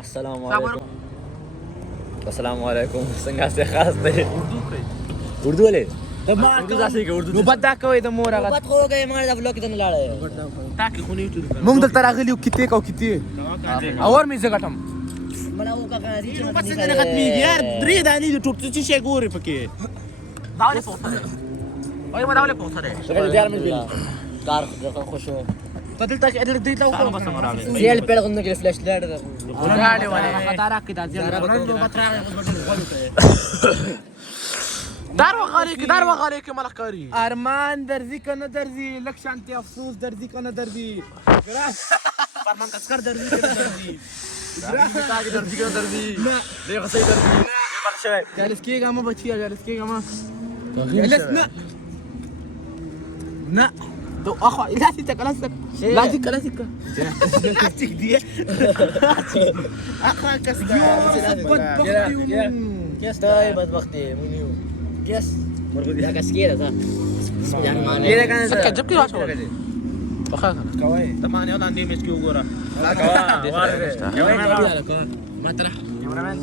السلام علیکم السلام علیکم څنګه څه خاص دی اردو ولې اردو ځاسي کې اردو نو بد دا کوي د مور هغه بد خو گئے مګر د بلوک ته نه لاړې تاکي خو نه یوټیوب موږ دلته راغلیو کته کو کته اور می زګټم مړه او کا دي چې بس نه ختميږي یار درې دانی د ټوټ څه شي ګوري پکې داولې پوسه وای ما داولې پوسه ده څنګه دې یار مې بیل کار خوشو بدلته کې دلته دی ته خو سیل پیړ غوندې کې فلش لاړ ده غاړي والے خطر کې دا ځل دار وغاري کې ملک کاری ارمان درځي کنه درځي لک شانتي افسوس درځي کنه درځي فرمان کسکر درځي کنه درځي تاګ درځي کنه درځي دغه صحیح درځي بخښه جالس کېګه ما بچیا جالس کېګه ما جالس نه تو اخو لاسي تکلاسك لاسي كلاسيك لاسيك دي اخا كسر کیس تای بدبختی مونیو کیس مرغو دي کس کېده تا یار مانه کېده کنه سکه جب کې واښو واخا کوي تمانه ولان دې میچ کې وګوره مطرح کیمرامین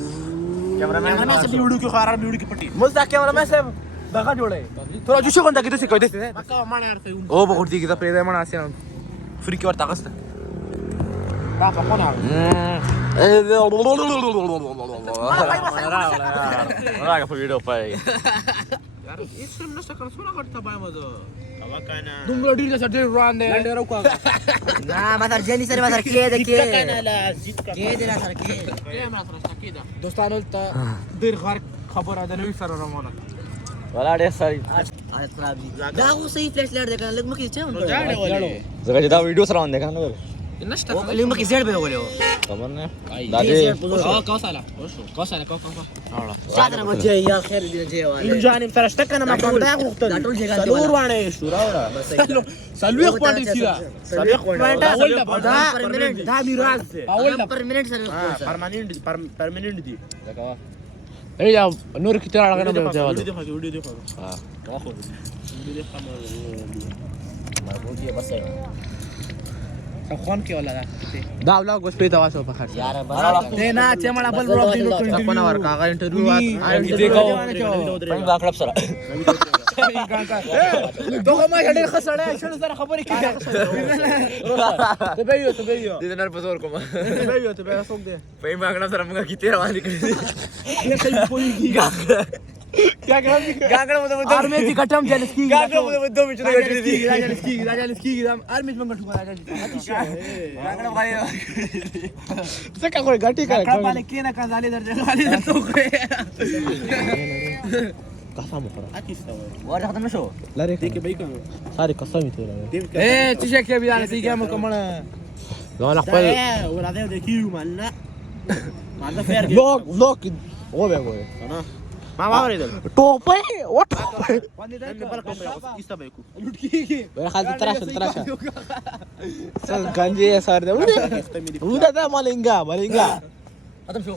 صاحب ویډیو کې خارا ویډیو کې پټي مزدا کیمرامین صاحب دغه جوړه ته راځو شو کنده کې څه کوي دې پکا مانه ارته او بغورتي کې ته پرې مانه اسيان فري کې ورته غسته دا په خونه راګه په ویډیو پای یار هیڅ هم نشته کنه څونه غټه پای مزه هوا کنه دومره ډیر څه ډیر روان دی ډیر وکړه نه ما سره جنی سره ما سره کېده کې کنه لا زیات کېده نه سره کې ما سره کېده دوستانو ته ډیر غر خبره ده نوې سره روانه ولا ډېر سړی دا خو صحیح فلش لاړ دی کنه لږ مخکې چې زګه چې دا ویډیو سره باندې کنه نشته لږ مخکې زیړ به ولې خبر نه دا دې کو سالا چاته نه بچي یا خیر دې جوړه ان جانب فرشته کنه ما ټول دا غوښتل ټول جګه څلور وانه شورا سلوخ پټی سیرا سلوخ پټا دا پرمننت دا میراث دی اول پرمننت سره پرمننت دی اے یا نور کی طرح لگا نہ جواب ویڈیو دیکھو ہاں واخو ویڈیو دیکھا مرغوتی بس خون کې ولا دا ولا غوښ په تاسو په خاطر یار نه نه چې مړه بل ورو دی نو خپل ور کاغه انټرویو دې کو پنځه کلب سره دوه ما هډه خسړې شنو سره خبرې کیږي ته به یو دې نر په زور کوم ته به څوک دی په ما کلب سره موږ کیته روان دي یہ صحیح پوئږي क्या करा गागड़ मत आर्मी की कटम जलस की गागड़ मत दो मिनट गटरी दी जलस की आर्मी में गटू करा गागड़ भाई से का कोई गटी कर वाले के ना का जाले दर्जे वाले तो कसम करा और खत्म शो लरे देख भाई का सारे कसम ही थे ए चीजे के भी आने सीखे हम कमण لا لا خپل ولا ده देखियो मानना मानना फेर लोक वो बे वो ना ما اوريدل ټوپه وټه باندې دا بل کوم ایسته به کو لټکیږي وای خالد تراشه سل گنجي سر ده ودا دا مالینګا ختم شو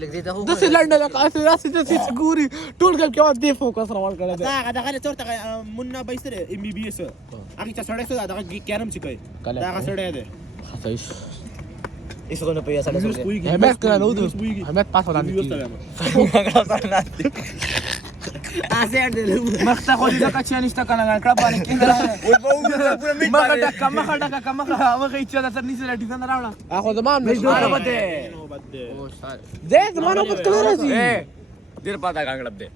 لګ دې ته هو د سلندر کا اساس د سګوري ټول کې وخت دی فوکس روان کړه دا غره تورته مننا بيسره ام بي بي اس هغه چې سړی سره دا کیرم چې کوي دا سړی دی خاصه इसको न पैसा ले सकते हमें करा लो हमें पास होना नहीं ऐसे ऐड दे मखता को दिया कच्चा निष्ठा करना क्लब वाले के मखटा कम वो कहीं चला सर नहीं से लटी ना रावला आखो जमान में बदे दे जमानो को कलर है ए देर पाता कांगलब दे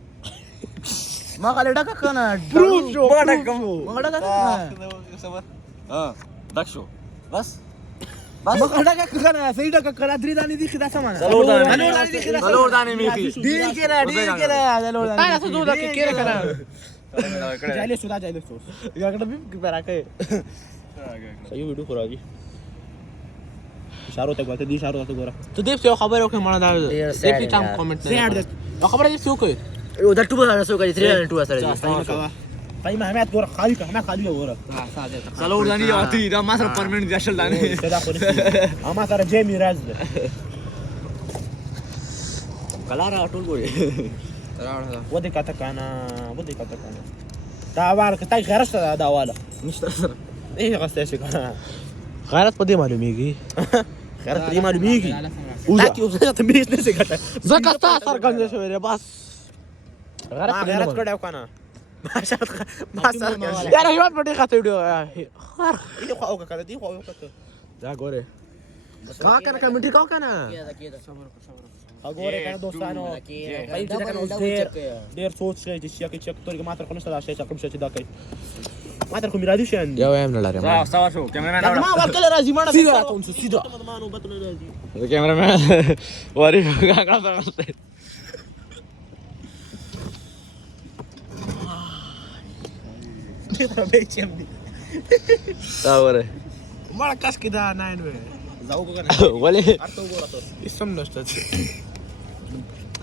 मखले डका कना प्रूफ जो मखड़ा का सबर हां दक्षो बस مخړه کا کنه سیدا کا کړه درې دانی دي خدا سمانه څلور دانی میخي ډیر کې ډیر څلور دانی تاسو دوه کې کېره کنه جاله سودا جاله سوس یا کړه به راکې صحیح ویډیو خورا دي اشاره ته غوته دي اشاره ته ګوره ته دې څه خبر وکړه مړه دا دې ته کمنټ نه خبره دې څه کوي یو د ټوبه سره څه کوي 3 سره دي پای ما همات ګوره خالي کنه خالي ګوره څلور دانی یوتی دا ما سره پرمننت دي اصل دانی دا خو اما سره جیمی راز ده کلارا ټول ګوري ودی کاته کنه دا وار کته غرست دا واله نشته سره ايه غسته شي غلط په دې معلومیږي غلط په دې معلومیږي زه ته میش نه څه ګټه زکه تا سرګند شوی ری بس غیرت کړو کنه ما سر یار هیواد پټه خاطر ویډیو خر دې خو او کنه دې خو او کنه دا ګوره کا کنه کمنټری کا کنه وګوره کنه دوستانو پای دې کنه اوس ډېر سوچ شي چې شي چې تورګه ماتر خو نشته دا شي چې کوم شي چې دا کوي ماتر خو میرادي شي یو هم نه لرم سوا شو کیمرامین ما ورکل راځي ما سیده تون سیده ما نو بتونه راځي کیمرامین واری کا سره دې به چم دي تا وره مړه کس کې دا نه نه زاو کنه ولی ارته وګوره ته اسم نشته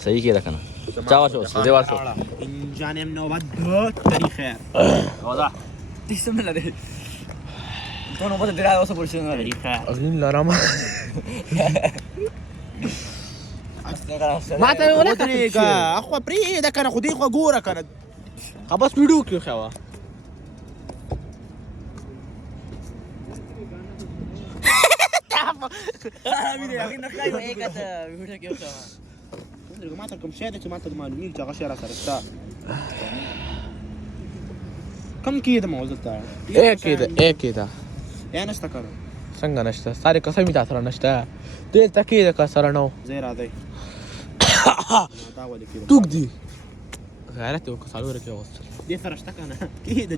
صحیح کیدا کنه چاوا شو دیوار شو ان جانم نو بد تاریخ ودا تیسم لري تو نو بده درا اوسه پوزیشن لري اغین لرم ما ته ولا طریقه اخو پری دا کنه خو دې خو ګوره کنه خلاص ویډیو کې خوا ما ته کوم شی ده چې ما ته معلومیږي چې هغه شی را سره شته کم کېده موضوع ته کې دا یا نشته کنه څنګه نشته ساري قسمي تا سره نشته دې تکي د سره نو زه راځي دا ولې کېده توک دی غیرت او کسالو رکه وصل دې سره شته کنه کېده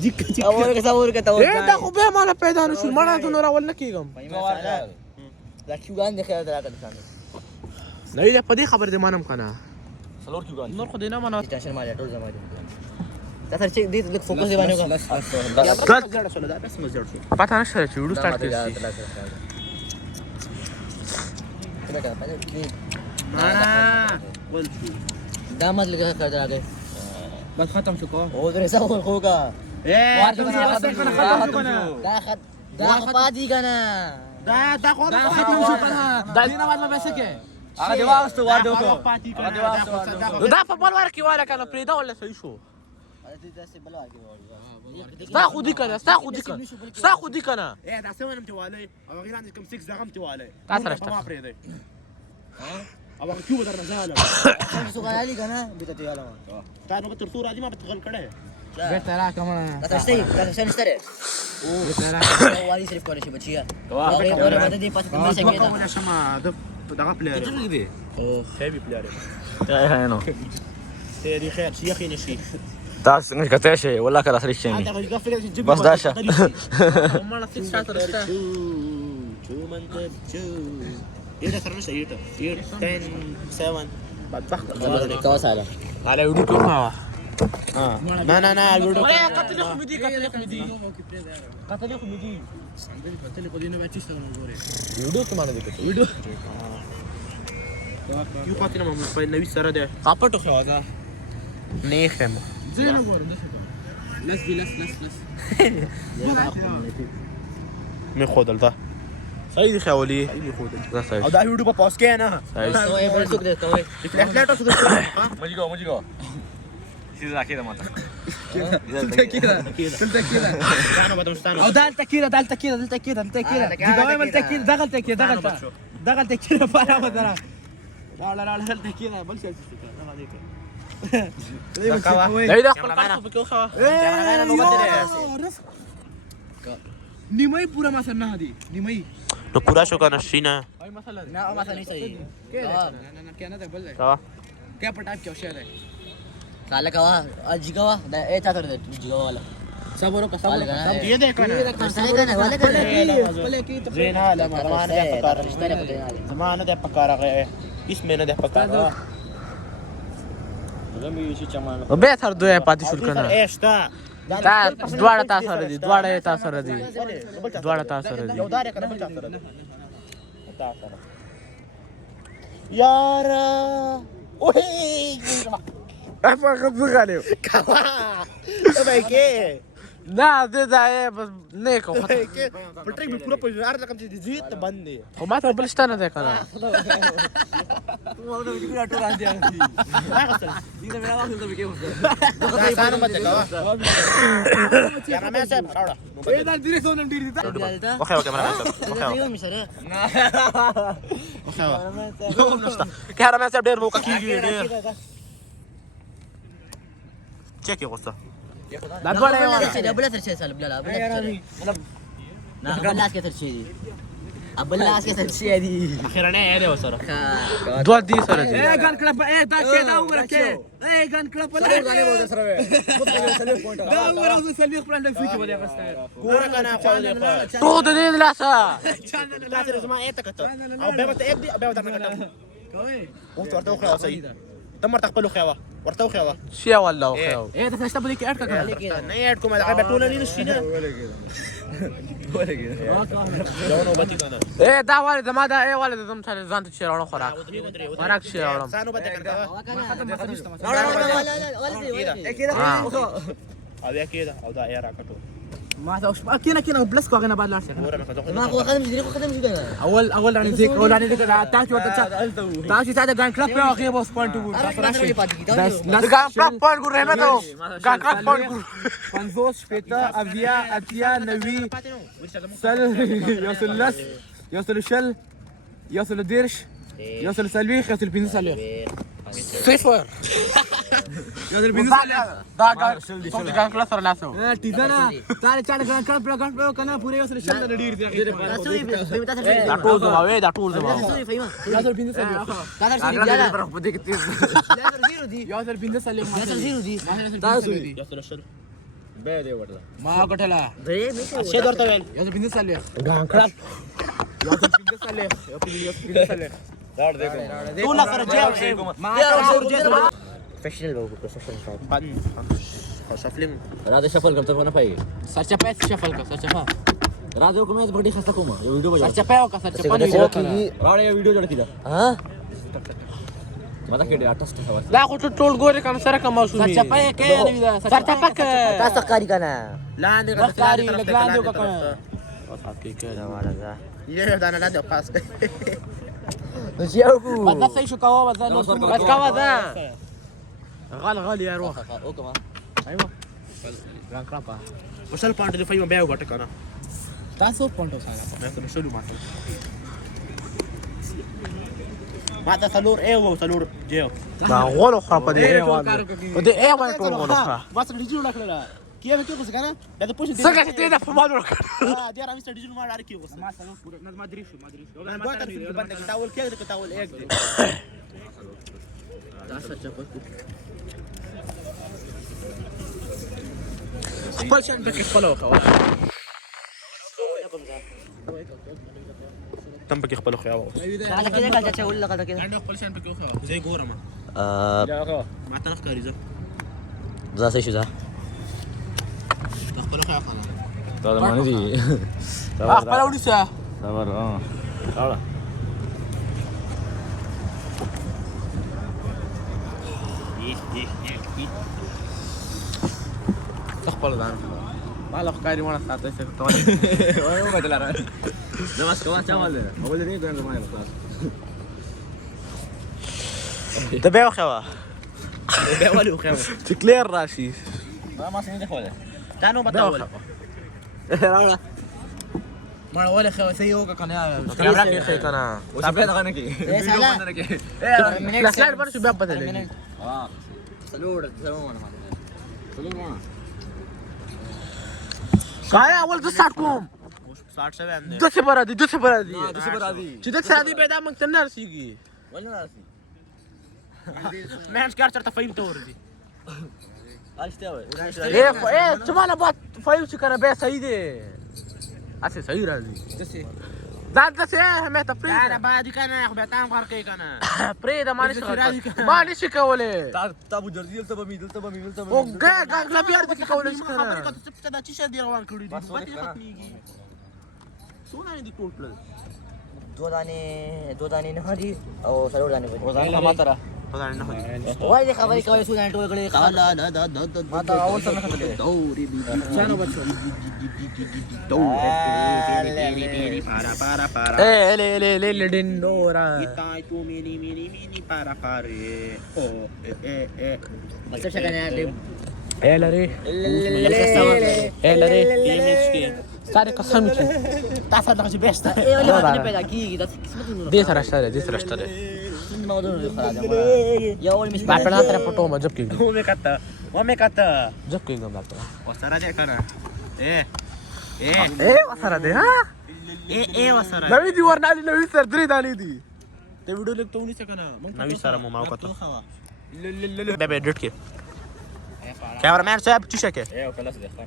جیک اور کا تا دا خو به مال پیدا نشو مړه ته نور اول نکېږم لا کیوګان د خیر دراکه دسانه نه دې په دې خبر دې مانم کنه سلور کیوګان نور خو دې نه مانه ټینشن ما ټول زما دي دا سر چې دې فوکس دی باندې زړه شو دا بس مزړ شو پتا نشته چې وډو سٹارټ کړی ول دا مت لګه کړه دراکه بس ختم شو کو او درې ساو خوګه دا خپادي کنه دا خو ختم شو کنه دا دینه باندې به څه کې هغه دی واستو واردو کو دا په بل ور کې واره کنه پرې دا ول صحیح شو ستا خو دي کنه اے دا څه ونم ته والي او غیر ان کوم 6 دغه ته والي تا سره شته ما پرې دی او هغه کیو درنه زاله څنګه سوګالي کنه به ته یاله تا نو تر تور راځي ما په غل کړه به ترا کومه تاسو نشته او ترا والی صرف کولای شي بچیا اور مدد دی پاتې ما څنګه دا ولا شمه دغه پلیئر دی او هیوی پلیئر ته نو ته خیر شي یخي نشي تاسو څنګه کته شي والله کله سره شي انت غوښه فکر چې بس دا شه مړه 6 ساعت رسته چو منته چو یده سره نشته یده 10 7 بدبخت کا وساله على وډو کې ما نه ویډیو قتل خو مدي قتل خو مدي قتل خو دینه بچی څنګه وګوره وډو کې ما نه دي وډو یو پاتې نه مې په نوې سره ده اپټو خو دا نه خم زه نه ګورم مې خودل دا صحیح دی خولي دا صحیح او دا ویډیو په پاس کې نه نو یې بل څوک دی ته وای فلیټ اوس ده مجيگو سيده كده ماته ستانو بدمستانو او دالته كده دغلت كده فارا بدرا لا دالته كده بل شي لا دا خپل کار په کې خو نیمه پورا ما سره نه دي نیمه نو پورا شو کنه شینه ay مثلا نه مثلا نه صحیح نه کنه ده بل کا क्या पटाप क्या होशियार है काला कवा अजिगवा ए ता कर दे जिगवा वाला सब और का ये देख ना वाले का زينها لما زمان ده فكر زمان ده فكر اسمه نه ده فكر زمي شي چمان به تر دوه پاتې شول کنه ايش تا تا دواړه تاسو سره دي دواړه تاسو سره دي یو دار کنه بل تاسو سره دي تاسو سره یار اوه افا خبر غالي کوا به کې نه ده بس نه کو پټریک به پورا په هر رقم چې دي ته باندې خو ما ته بل شته نه ده کنه تو دا ویډیو ټول راځي دینه میرا واخل ته کې دا سانو مته کوا کیمرا مې صاحب راوړه اې دا ډیره سونم ډیره دي وخه کیمرا مې صاحب یو می سره خو یو نشته کیمرامین صاحب ډېر موقع کېږي ډېر چک یې غوسته دا دواړه یو بل تر شي سال بل نه بل لاس کې تر شي ابل لاس کې تر شي دي اخیرا نه یې وسره دوه دي سره اے ګان کلب اے دا کې دا عمر کې اے ګان کلب سره غانې وځه سره دا عمر اوس سلوي خپل د فکر بده غسته ګوره کنه خو دې تو د دې لاسه لاسه زما ایت کته او به ته یک دی به ته کته کوي او ورته خو صحیح تمر تخپل خو ورته خو شي والله خو اے ته څه بده کې اټ کړه نه اټ کومه دا به ټول نه شي نه جوانو بتی کنه اے دا والد ما دا اے والد زم سره ځان ته چیرونه خوراک شي راوړم سانو بته کنه او یا کېدا او دا یا راکټو ما ته کینه بلس کو غنه بعد لاړ شي ما خو ختم شي اول راني ذیک اولاني دغه تاسو ورته تاسو ته ګان کلب په هغه بوس پوینټ وو تاسو راشي بس ګان کلب پوینټ ګور رحمت ګان کلب پوینټ 50 شپته اویا اتیا 90 سل یوسل شل یوسل دیرش یوسل سلويخ یوسل 15 سلويخ صفر یوسل 15 سلويخ دا ګان کلب سره لاسو ټیزنا تعالی چاله ګان کلب کنه پوره یوسل شل ډیر دی دا ټول زما وې دا ټول زما یوسل 15 سلويخ قدر شي بیا پر خو دې کې تیز زیرو دي یوسل 15 سلويخ زیرو دي تاسو دي یوسل شل به دې ورته ما غټلا به مې شه ورته ویل یوسل 15 سلويخ ګان کلب یوسل 15 سلويخ یوسل 15 سلويخ راړ دې ټول سره جاو ما प्रोफेशनल बाबू प्रोफेशनल بن او شفلم राधे शफल करतो कोण पाहिजे सरचा पैस शफल का सरचा पा राधे को मैं बड़ी खस्ता कोमा ये वीडियो बजा सरचा पाओ का सरचा पानी राडे ये वीडियो जड किदा हां मता केडे आटस्ट सवास ला को टोल गोरे काम सर का मौसमी सरचा पाए के नविदा सरचा पाक तास कारी kana لاندې कारी लगलांदो का का साथी के जमाला जा ये दाना لاندې پاس نجيبو بدل سي شو كوا بدل بس كوا ذا غال يا روح اوكما ايوه ران كرابا وصل پانټ دی فایو بیا وګټ کنه تاسو پونټو سره مې کوم شلو ما ته سلور ای وو سلور جیو دا غولو خراب دي ايه ولا ټول غولو خراب واسه ډیجو لکړه کیه کې څه کنه دا ته پوښتنه څنګه چې دا په مالو کړ دې را مستر ډیجو ما لار کې وسه ما سلور پورا ما دريشو ما ته بند تاول کې تاول یک دی دا سچ په خپل شان به خپل خو تم پکې خپل خو یاو على كده قاعد اقول لك كده انډ خپل شان پکې خو زه ګورم ما ته نخ کاری زه زاسه شو ذا خپل خو یاو دا معنی دي خپل وډی سه صبر راوړه خپل ځان مال ښکاری مړه ساتي څه ته وایو بدل را نماز کوه چا ول اول دې ګرځم ما خلاص ته به خو به ولي خو چې کلیر راشي ما څنګه خوله تانو بتاول راوړه ما ولا خو سي یو کنه کیمرا کې څه کنه تابع دغه نه کې ویډیو باندې نه کې سلاید پر شو بیا پته لګي سلوړ زمونه سلوړ ما کایا اول د سټ کوم 60 شوی اند د څه برا دي د څه برا دي چې د څه دي پیدا مونږ تنه رسیږي ولا راسي مهنس کار چرته فایم تور دي اشته وای اے چماله بات فایو چې کنه به صحیح دی اته صحیح راځي دا د څه همه ته پری دا باندې کنه خو به تام کار کوي کنه پری د مانه ما نشي کوله تابو جرزي دلته به دلته به او ګا لا بیا د کوله شي خبرې کنه کوته چې دا چې دی روان کړی دي وته ختميږي سونه دي ټول پلس دو دانې نه دي او سلوړ دانې په وزن ما ترى پتا نه هدي وای دې خبرې کوي سونه ټول کړي لا ما ته اول څه نه خبرې دوري بي چانو بچو دوري para اے لے دینورا Itai tu mini para pare oh بس څه کنه دې ए लरे सारे कसम की तासा दखसी बेस्ट दे सारा सारे बापना तेरा फोटो में जब की Ome kata. जब की एकदम Bapna Wasara je kana. Vesara दे हां Wasara. नवी दी नवी सर्जरी झाली ती ते व्हिडिओ लेखतो उनी सकना. नवी सारा मग माव करतो बेबे डेट के कैमरामैन साहब चीशा के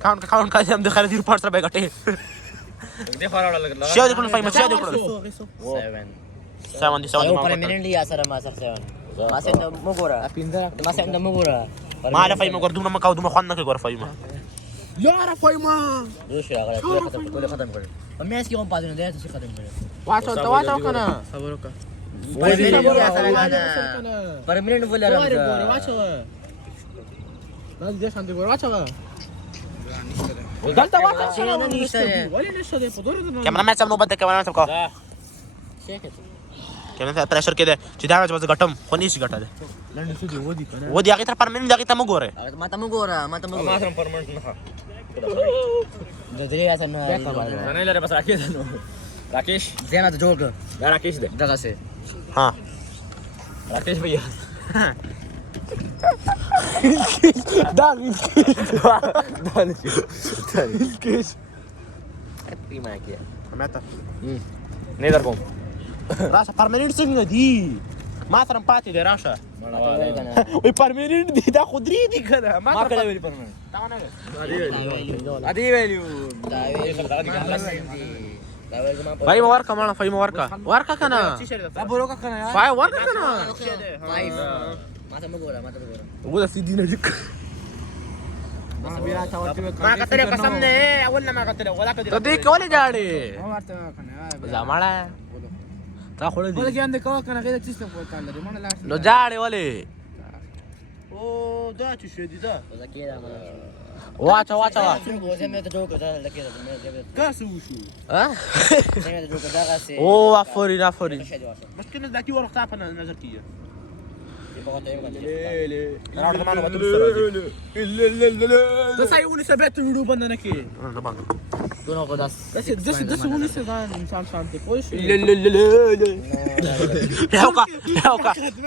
काउंट का हम दिखा रहे थे पांच रुपए कटे देखो वाला लग शेयर देखो फाइव शेयर देखो 7 माला फाइव में कर दूं मैं काउ दूं खान ना के कर फाइव में यार फाइव में वाचो कना परमनेंट बोल रहा हूं वाचो दे शांति कर वाचो गलता वाचो कैमरामैन साहब नोबत कैमरामैन साहब को कैमरामैन प्रेशर के दे सीधा आज बस गटम कोनी सी गटा दे वो दिया की तरह परमानेंट दिया की तम गोरे mata mo permanent na sana ila bas Rakesh ano Rakesh Zena to joke. Rakesh de Daga se. हां Rakesh भैया prima aqui meta neither bom Rasha permanent सिंग दी ما ترى مباتي دي راشا وي permanent دي دا خضري دي كده ما كده very permanent adi value भाई वर्क माना फाइव वर्क वर्क कना Aburo ka kana yaar. Five work कना वो सीधी ने दिख Biya tawati ka. ما قتل قسم ने اول ما قتل ولا قدر तो देख ولا जाड़े Marta kana yaar. زمالا تا خول Wala دي kyan de ka kana kaya system ko kala de mana la. लो जाड़े वाले Oh, da chu shedi da. واچا Ka su shu. ها او افوري Mas kina daqui wala qta pana nazar kiya. Da sai uni sabet video bandana ki. Das uni se dan insan shante koy shi.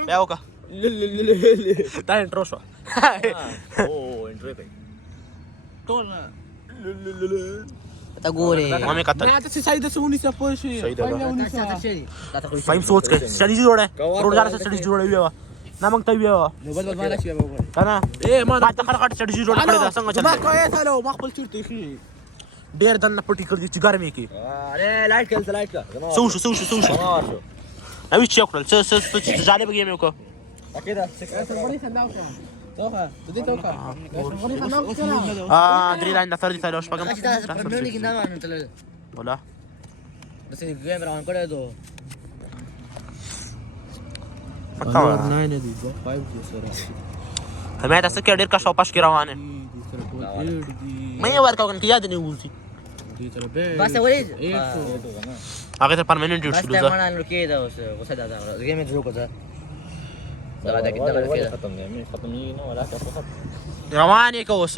ياوكا تا انترو شو oh enjoy kai Tola. مامي قتل मैं तो सही दस uni se koy shi. सही दे Fanya uni sa. Five सोच के स्टडी जोड़े रोड जाने से स्टडी जोड़े हुआ ना मंगता हुआ Bad mala shi ba. انا Eh man. ما تخرج स्टडी जोड़े खड़े दा संग चल ما كويس لو ما قبل شرطي اخي. डेर दन पट्टी कर दी चिगार में की अरे लाइट का سوشو ابي تشوكل س جالي بقى يمكو كده بوري خلاوك. توخا. تدي توخا. بوري خلاوك. ادري لا نفر دي تايلوش بقى ولا हमें ऐसा क्या डेर का शॉपाश की रवाने मैं ये वर्क आउट किया नहीं हुई بس وليد. आगे तो परमानेंट ड्यूटी शुरू रवाने का उस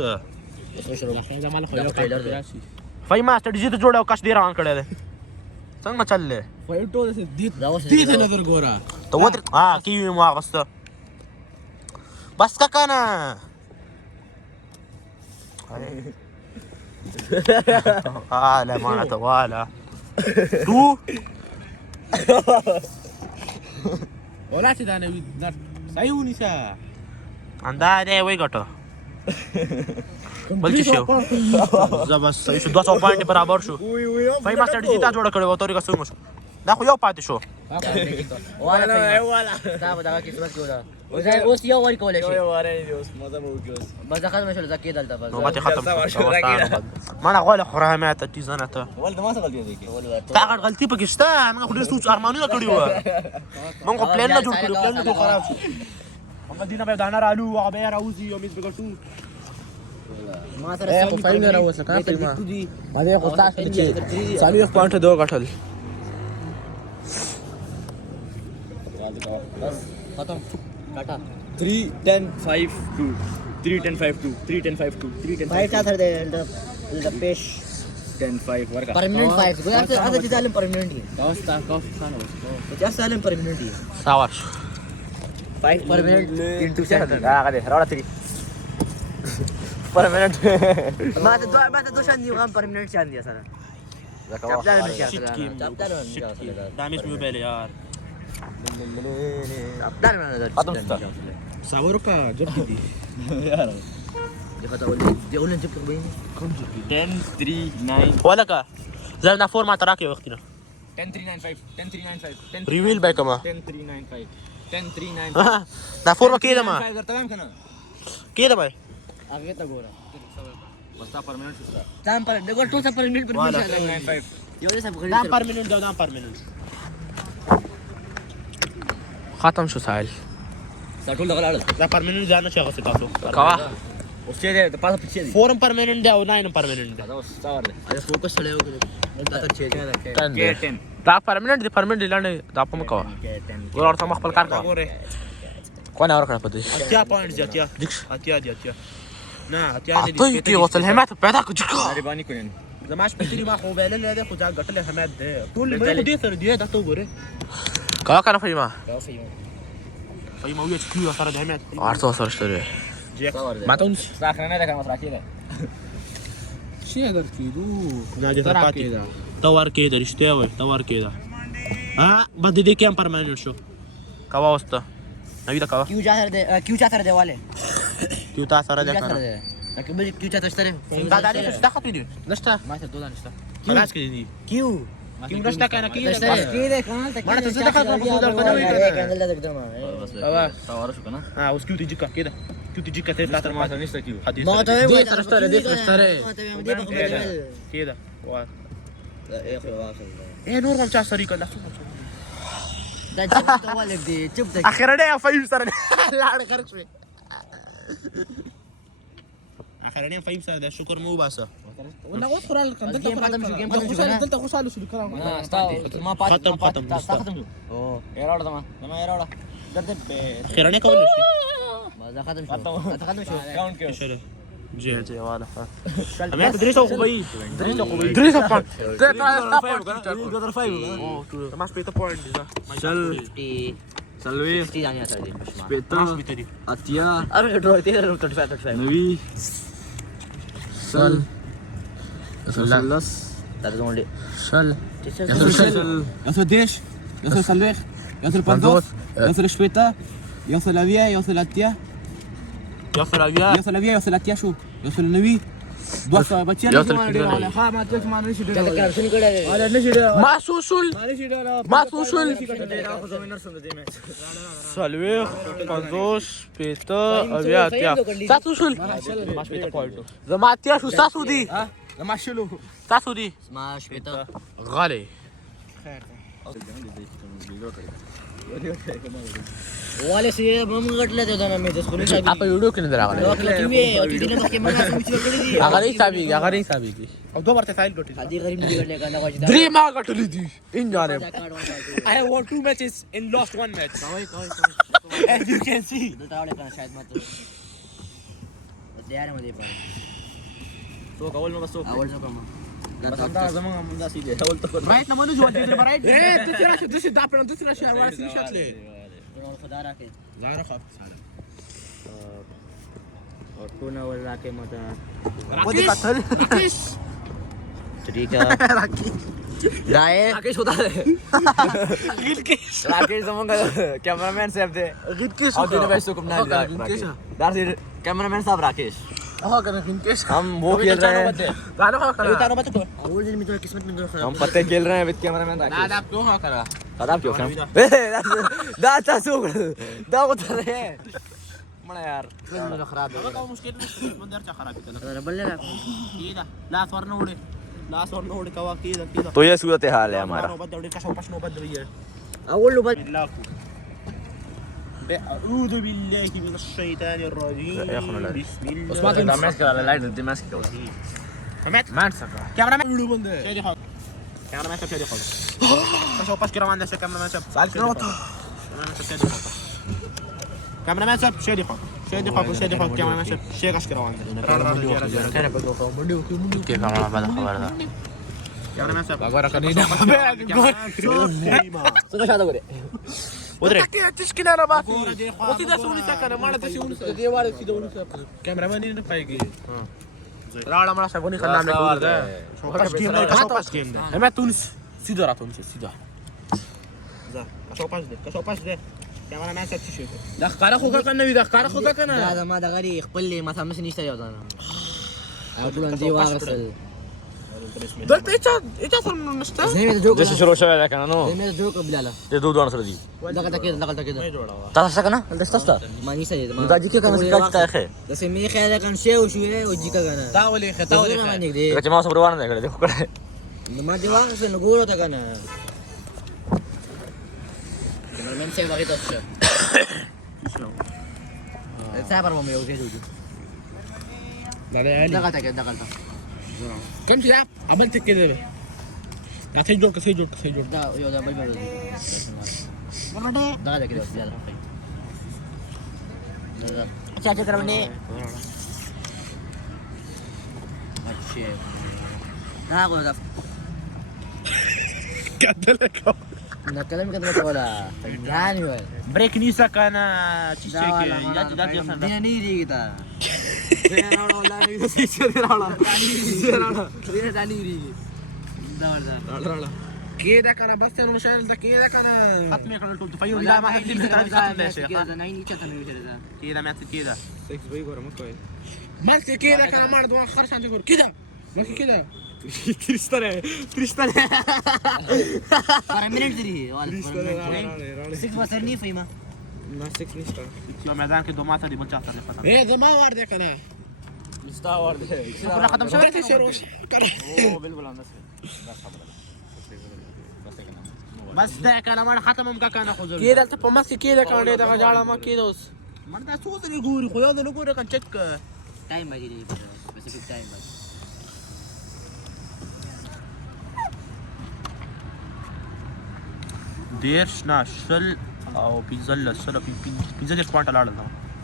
भाई मास्टर डिजिटल जोड़ा काश दे रवान करे दे संग में चल ले فايتو دي نظر غورا. तो वो हां की ما غست بس का kana لا ما ولا تو ولا تدا نبي سايوني سا. anda deh वही घटो बल्कि शो जबरदस्त सही 200 पॉइंट बराबर शो भाई मास्टर जीता जोड़ा करे वो तोरी का सुन मुझको देखो यो पाते शो वाला نوبتي ختم ما انا غول خرها ما تجيزانته ولد ما سغل دي تا غلطي باکستان ما خو سوچ ارمانونه کړی و مونږ پلان نه جوړ کړو پلان نه خراب شو مونږ دینه به دانا رالو او به راوزی او میز بغټو ما سره سم فاین راوسه کا فلم ما دې خو تاسو چې سامي پوینټ دو غټل खत्म काटा 3 10 5 2 3 10 5 2 3 10 5 2 3 10 5 चार the fish 10 5 वर का permanent 5 go आता तिथे permanent आहे Costa. जास्त आलं permanent आहे सावाश 5 permanent into 7 हा का दे रावडा 3 परमनंट माझा दो शांती काम permanent शांती असा डॅमेज मी पहिले यार खत्म था 100 रुपये जब दी यार देखा बोले जे उलन चुप कर 10 3 9 ولا का زي ना فور ما تراكي وقتنا 10 3 9 5 10 3 9 5 10 ريويل باي كما 10 3 9 5 10 3 9 ना فور ما كده ما تمام كده كده باي आगे तक हो रहा बस परमनंट दूसरा दाम पर देखो टू सा permanent वाला 10 9 5 ये वाले सब دام परमानेंट दो دام परमानेंट ختم شو سائل ساټول دغه لاړ دا परमानेंट जाना चाहिए واسه تاسو کوا اوس چې ده پاسه پچې دي فورم परमानेंट دی او ناین परमानेंट دی دا اوس تاور دي अरे फोकस चले हो دا تر چه K10 دا परमानेंट دی परमानेंट لاندې دا په مکو K10 ور اور خپل کار کوه کو نه ورکړه پدې اتیا پوینټ اتیا اتیا دی اتیا نه اتیا دی ته کی وصل همت پیدا کړه غریبانی کوین زماش پتری ما خو بیل نه ده خو ځا غټل همت ده ټول مې دې سره دی دا ته وګوره کا کنه فیما فیما وی چې کیو سره د همت ارته سره شته ما ته ساخره نه ده کوم راکې ده شي اگر کیدو نه دې تر پاتې تور کې د رښتیا وای تور کې دا ها بد دې کې هم پرماننت شو کا واست نوی دا کا क्यों जा रहे क्यों चाहते रहे वाले کیو تا سره ده کنه لكن بل क्यों चाहते रहे دا دا دې خاطر دی نشته ما ته دولا نشته خلاص کې دي क्यों کیو نشته کنه کیو كده كمان ما ته څه دخل په فوزر کنه وی كان ده تقدر بس بابا. تاور شو کنه ها اوس کیو تجيكا كده كيو تجيكا ته ما بلاته ته نشته کیو حديث ما ته دي فرشتره دي كده وا يا اخي واصل ايه نور ما تشا سري كده ده جبت والد دي جبت اخيرا ده فايف سره لاړ خرج شوی اخيرا نه فايف سره ده شکر مو باسه ولا اوس خورال کم جيم ختم شو جيم ختم شو دلته خوشاله شو کړم ما پات ختم ختم او يراوړه ما يراوړه درته په اخيرا نه کول شي ما ختم شو ختم شو کاونټ کې اشاره جي والا اما تدريس او خوبي دريس او بوينت ګدر 5 ما سپيته پوينت دي شل 50 سلوي 50 जाने आता है پېتا ما سپيته دي اتیا अरे ड्रॉ 35 نوي سل سلس तारे only شل يوصل ديش يوصل سلوخ يوصل بندوس يوصل شويتا يوصل افيا يوصل اتيا يوصل ابيا يوصل افيا يوصل اتيا شو يوصل نوي دوس بچي يوصل ها ما تلك ما نشي चल कर सुन कर अरे नشي ما سوشل نشي ما سوشل سلويخ پنځوس پېته اویا اتیا تاسو شول ما سپيته پوينت زما اتیا شو تاسو دي ما شلو تاسو دي स्मैश पे तो غالي वाले से मम गटले थे ना मैं तो स्कूल से apa video کې نه راغلی लोग लगी हुई है और दीदी ने के मना से मिच कर दी هغه نه حسابي او دوه ورته فایل ګټي शादी गरीब नहीं करने का ना कुछ درې ما غټلې دي ان جانب I have won 2 matches and lost 1 match as you can see Tawde का शायद मत तैयार मध्ये पण تو کول نو بس आवडतो का मग بس انت زمان من داسي دي حاول تقول right ना म्हणून जोड दे राईट ए दुसरा दापण दुसरा शहर वासी शतले खुदा राखे जारा खप और तू ना बोल राखे मत राकेश ठीक है राय राकेश होता है राकेश जमन का कैमरामैन साहब थे गिटकेश और दिन वैसे कुमना दार कैमरामैन साहब राकेश ها کنه गिटकेश हम वो खेल रहे हैं गाणं हा करा तानो बात को और दिन में तो किस्मत में खराब हम पत्ते खेल रहे हैं विद कैमरामैन لا राकेश لا تو ها करा خراب क्यों हम دا تاسو دا وته ہے مړ یار में खराब है هغه مشکل نشته بندر چا خراب کړه रबल ने राखो کیدا لاس ورنه وړي لاس ورنه وړي کوا کیدا तो ये सूरत हाल है हमारा نوبت وړي کښو پښنو بد وی اول لو بل بالله أعوذ بالله من الشيطان الرجيم بسم الله دا मैच करा लाइट दे मैच करा مات मैच सका كاميرا مان ویډیو بند شهري خالد كاميرا مان شهري خالد کښو پښ کړه باندې کاميرا مان شهري خالد كاميرا مان شهري خالد شادي خو شادي خو كمان شيء اشكر وان کنه په دوه منډي وکړو منډي کې کومه بعد خبره ده كمان ما سب هغه کنه نه څنګه شاته غره ودرې تشکیل نه باسي او سیده سونی څنګه ماړه ته شونی څنګه دیواره سیده ونی څنګه کیمرامین نه پایږي راړه مړه شګونی خلام نه کوله پاس گیم نه پاس گیم نه ما تونس سیده را تونس سیده كشو باش ده كمان ما سب شيء دا ښکارا خو کنه وی دا ښکارا خو کنه دا ما د غری خپل ما سم نشته یو ځان او ټول دی واغسل دلته اچا سره نشته زمي د جوک د شروع شوی دا کنه نو زمي د جوک بلاله د دوه دوه سره دي دغه تکي تاسو څنګه نه د تاسو ما نشته نو دا چې کنه څنګه تا ښه د سمي خیال کن شی او شوې او جیکا کنه دا ولې خطا ولې چې ما صبر وانه نه کړې خو کړه ما دی واغسل نو ګورو تا کنه من سي باغي تاسو صبر مو یو زیدو دا دغه تا كم تلعب عملت كده بقى هتسجل جول كسجل دا یو دا بل بل دغه کېدو بیا اچھا چکر باندې اچھا دا غو دا كدلك نه کلم کده کولا ځان وای بريك نيسا كان تشيكي يا جدات يا سنه دینه نه دی تا راوړه ولا نه سيسه راوړه دینه دانی دی دا وردا كده كان بس انا مش عارف ده كده كان ختم كان قلت فيو لا ما حد يمسك ختم يا شيخ كده نه نه چته نه کېده كده ما كده 6 بي ګورم کوي مالك كده كان ما دوه خرج عند ګور كده مالك كده تريستانه پر منټ دی وال 6 وسرنی فیما ما 6 نشته يوم ميدان كده ما تدي بلچا تر ختم ايه ده ما ورده کنه مستا ورده كله ختم شو ورته شروع او بالکل انداز بس ده كان ما ختم كان خو كده ته په مس كده كان دغه جاړه ما كده اوس من دا څو ځلې ګوري خو یو ځل ګوري کان چک ټایم باندې دی سپیسیفیک ټایم باندې دیرش نه شل او پنځل سره پنځه پوینټ لاړل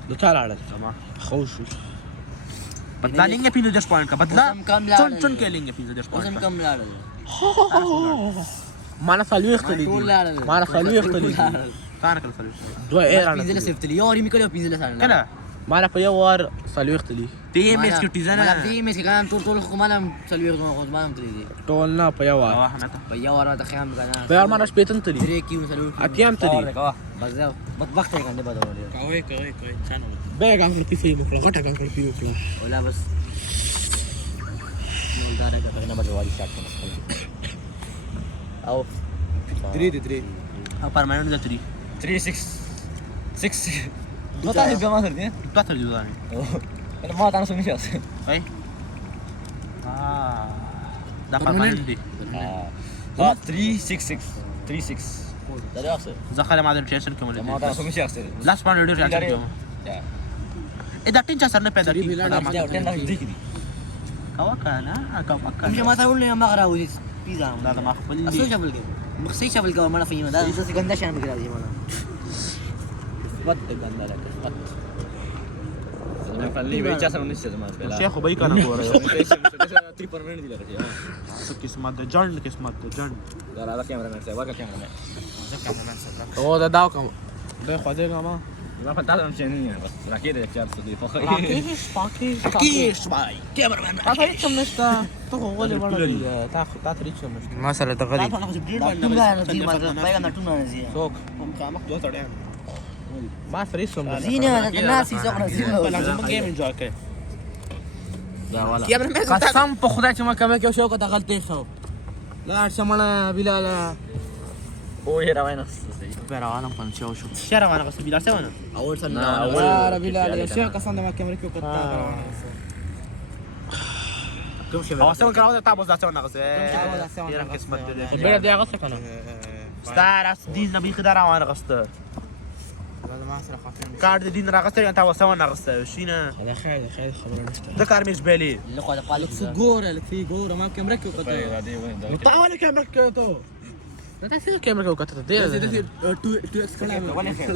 د چا لاړه تمام خوش بدلا लेंगे 15 पॉइंट का बदला कम चुन के लेंगे 15 اوسم पॉइंट کم لاړل ما سالو اختلی ټول لاړل ما سالو اختلی كان كل فلوس دوه ایر پینځله سیفتلی یو ری میکلو پینځله سره كده ما په یو وار سالو اختلی دي ميس كتيزانا دې مې څنګه ټول خو مالم سلوي خو مالم تللی دي ټول نه په یو وار احمد په یو ور ته خیام کنه په یو ما شپېتن تلی درې کیو سلوي اتیام تلی بس دا وخت یې کنه بدل كوي كان بیگ هم کی فی مخلا غټه کان کی وکړه ولا بس نو دا نه کنه ما جوړی شاټ او 3 او permanent ده 3 6 دو تا به ما سره بطل جواني انا ما تعرف شنو شيء اي ده permanent دي 3 6 ده اصلا دخل مع الريتيشن كمان ما تعرف شنو شيء لاست بان ريديو رياكشن كمان اذا تنجا سرنا پیدا کی كوا كان مش ما تقول لي ما غراوي بيزا لا ما خپل اصل جبل کې مخسي شبل کې ما فهمه دا څه ګنده شان بګرا دي ما ود ګنده لك زما خلي به چا سره نشته زما په شیخ وبای کنه ګوره تری پرمننت دي لګي قسمت ده جن قسمت ده جن دا را کیمرا مې ورکا کیمرا مې او دا داو کوم دا خو دې ما ما فهمت مش يعني بس راكيد يا شباب صديق فخر کیش بای کیمرا مان تا هیڅ هم نشته ته غوړې وړې تا ترې څه نشته ما سره دغه دی ټول دي ما پیغام نه ټول نه زی څوک قامك دو تړیا ما سره څه هم زینه ناس یې څنګه زینه لازم گیم انجوای کړئ دا والا قسم په خدای چې ما کومه کې شو کته غلطي خو لا شمنه بلال او هي روانه روانم پن شو شهر وانا قسم بلا سوانا اول سنه اول بلال شو قسم ما کومه کې کته کوم شي او سم کراو ته تاسو ځاڅو نه غسه یره قسمت دې بیره دی هغه څه کنه ستار اس دین نبی خدای روانه غسته ما سره خاطر کارت دین راغسته ته وسو نه غسته شینه دا خیر خبره نشته د کار مش بالي لقد قال لك ګوره لکه ګوره ما کومه کې کته دي وين تا ولا کومه کې ته دا تاسو کومه کې کته دی 2x کړه ولا خیر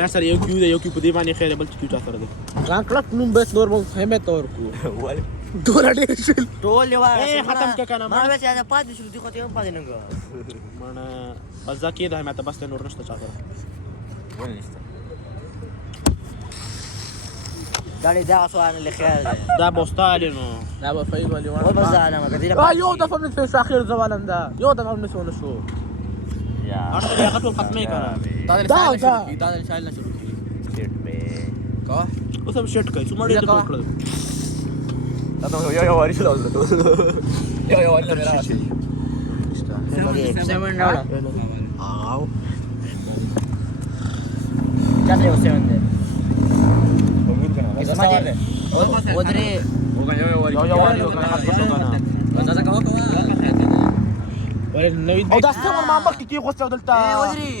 ما سره یو کیو په دی باندې خیر بل کیو چا سره ده ګان کلک نوم بس نور مو همت ورکو دوه ډیر شل ټول یو ختم کې کنه ما به چې پاتې شو دي خو ته هم پاتې نه غواړم مړه بس ځکه دا مې ته بس نور نشته چا سره دالي دا سوال اللي خير دا بوستال نو دا به فایل ولی هو ونه بس انا ما قدر یو دفعه من فیس اخر زوالم دا یو دفعه من سونه شو اړه دې خپل ختمه کړه دا شایل نه شروع کی کا اوس هم شټ کوي څومره دې پکړه یو واری شو یو واری میرا سمن راوړه او چاته یو سمن دې ودري یو واری او دا څنګه ما مخکې کې غوښته دلته ودري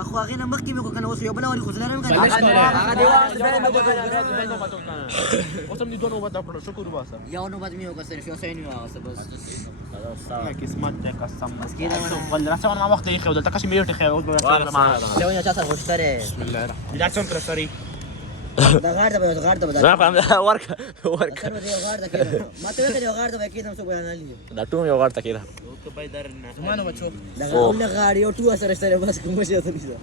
اخو هغه نه مخکې مې کو کنه اوس یو بل وری خو زلاره مې کنه اوس هم دې دوه وته کړو شکر واسه یو نو بعد مې وکړ شو سین یو اوس بس قسمت دې قسم ول راځه ما وخت یې خو دلته کښې مې یو ټخه اوس به یو نه چا سره غوښتره بلا څنګه سره دا غار ته غار ته زما فهم ورک کنه دی غار ته کېده ما ته وکړ غار ته کېدم څه بیان علي دا ټوم یو ورته کیدا او په در نه زمانه بچو دا غار یو ټو سره سره بس کوم شي ته نشته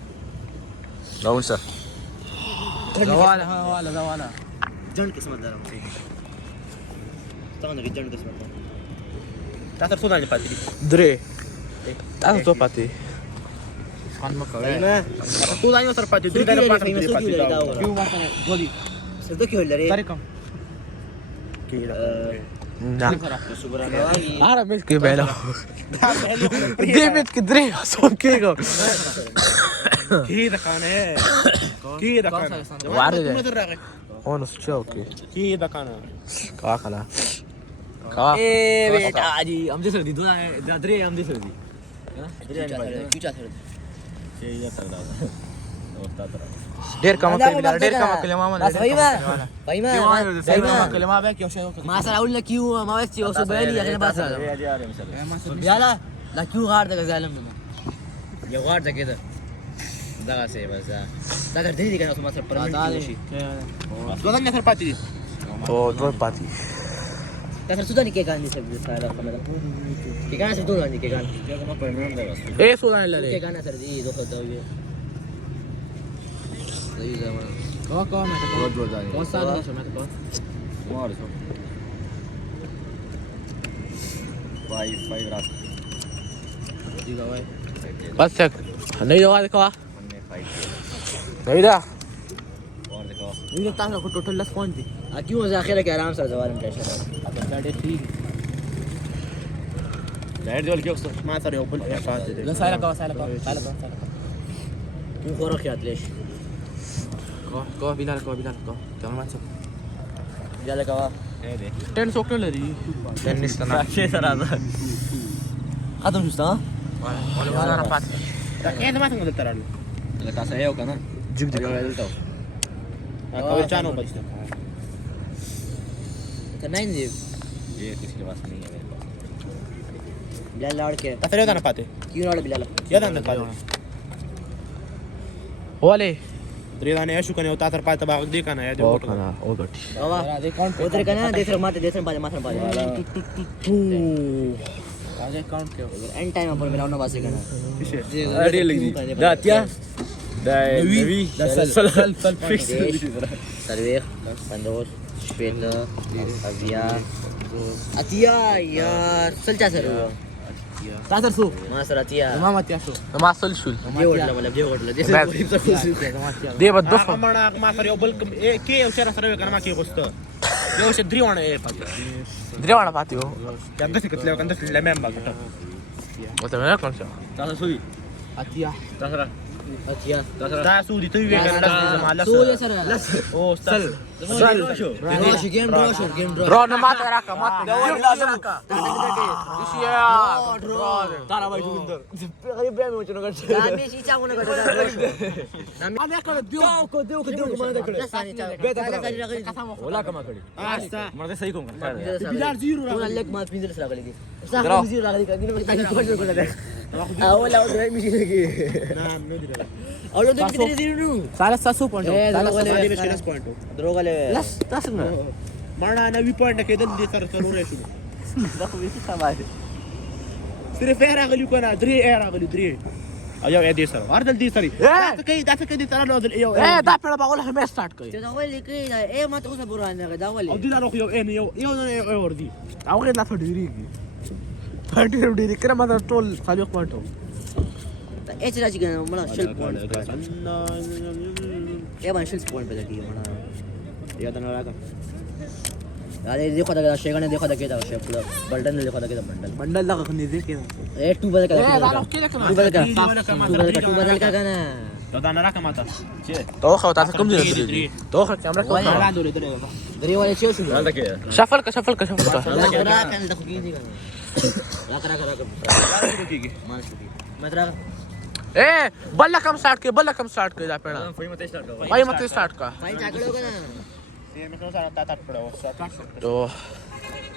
نو سر زواله جن قسمت دارم څنګه کې جن قسمت تاسو څه نه پاتې درې تاسو ته پاتې خان مکه نه ټول دایو سره پاتې دوی دایو پاتې کیو ما سره غولي څه ته کې ولري طریقم کیدا نه اره مې کې بیل دې مې کې درې سو کېګو کیدا کنه کیدا کنه واره راغی اونس چوکي کیدا کنه کا کلا اے بیٹا جی ہم دے سر دی دو درې هم دې سر دی کیو چا سره کیدا سر دا ډېر کم کلمه ما نه پایما کلمه به کې شو ما سره اول کیو ما واسي اوس بیل یې نه باسه یالا لا کیو غار ته ظالم یو غار ته کېده دا څه بس دا درته دي کنه ما سره پرمنټ شي دوه نه سره پاتې او دوه پاتې دا سره سودانی کې ګاندي سره سره خبره کې ګاندي سره دوه کې ګاندي ما پرمنټ دا بس اے سودان لري کې ګاندي سره دي دوه ته وي صحیح زمان کا مې ته बहुत बहुत जाने कौन सा था मैं तो और सो 5 रात ठीक है भाई बस तक नहीं दवा देखो हमने फाइट नहीं दा और देखो ये ताकि को टोटल लस कौन थी क्यों ذخیره کې آرام سره زوال مټه دا ډېر ٹھیک ظاهر دول کې اوس ما سره یو بل پاتې لا سايله کا کیوں خورو خیات لیش کو بلال کو كمان ما تشوف یاله کا ايه دي 10 سوکل لري ټینس نه شي سره ده ختم شوستا ولا انا فات دا اې ما څنګه دلته راغلی له تاسو یو کنه جيب دي یو دلته او چانو بچته کناین دی ये किसी के पास नहीं है मेरे पास بلال لاړ کې تاسو یو نه پاتې کیوں لاړ بلال یا دا نه پاتې ولې درې دانه شو کنه او تاسو پاتې باغ دی کنه یا دې او وټو کنه او غټي وا ودر کنه دیسر ماته دیسر باندې ماته باندې راځي کاونټ کړو ان ټایم پر ملاونه واسه کنه اړې لګي دا اتیا دا نوی دا سل فکس سرویر پندوس شپېته اویا اتیا یار سل چا سره تاسو سو ما سره اتیا ما ماتیا شو ما سل شول دی وټل ولا دی وټل دی دی بدفع ما سره یو بل کې یو چر سره کنه ما کې غوسته یو ش درې ونه پاتې درېواړه پاتې وو کنده څه کتل کنده فل لمم باګ وته مې کوم څه تاسو سوي اتیا تاسو اتیا تاسو دې ته وی کنه لس سو یې سره او سل دروش گیم دروش رو نه ماته راکا ماته لازم راکا اشیا तारा भाई जोगिंदर غریب به مې وچنو ګټه دا مې شي چاونه ګټه انا کړه دیو کو ما دا کړه به دا ولا کما کړي آستا مرته صحیح کوم بلار زیرو راغلی ما 15 راغلی دي صح زیرو راغلی کله اول اول مشي لقي نعم ندري اول ده كده زيرو साला 700 पॉइंट ايه साला ده هذه مش ناس بوينت دروغ عليه لس تاسنا معنا انا 2 بوينت كده اللي صار ضروري شو داخل بيشي خماسي سير فيها راغلي كنا دري ايه راغلي دري ايوه يا دي سر عرض دي سري دافع كده ترى لو ايوه ए दा पेड़ बागोला हमें स्टार्ट कर ده اول كده ايه ما تقول برانا ده او اول دي اروح يو ان يو وردي आओगे ना 30 डिग्री की 30 डिग्री करे मतलब टोल सालियो पॉइंट हो ايش راجي كده ملا شيل بوينت ايه ما شيل بوينت بدك ملا يا ده انا अरे देखो था शेगा ने देखा था क्या था शेप पूरा बल्टन ने देखा था क्या बंडल बंडल लगा खनी दे के ए टू बदल का ए दालो के लेकर टू बदल का ना ده انا راكم ماتا तो खाओ तासे कम दे तो खा कैमरा को لا دول دري ولا شيء شنو مالك ايه شفل का شفل का شفل का لا كرا كان دخل كيدي كان لا كرا ما شوفي ما ترى ए बल्ला कम स्टार्ट के दा पेड़ा فاي متى ستارت भाई मत स्टार्ट का فاين تاكلوا كان هي مثلا صار تاتا بڑا तो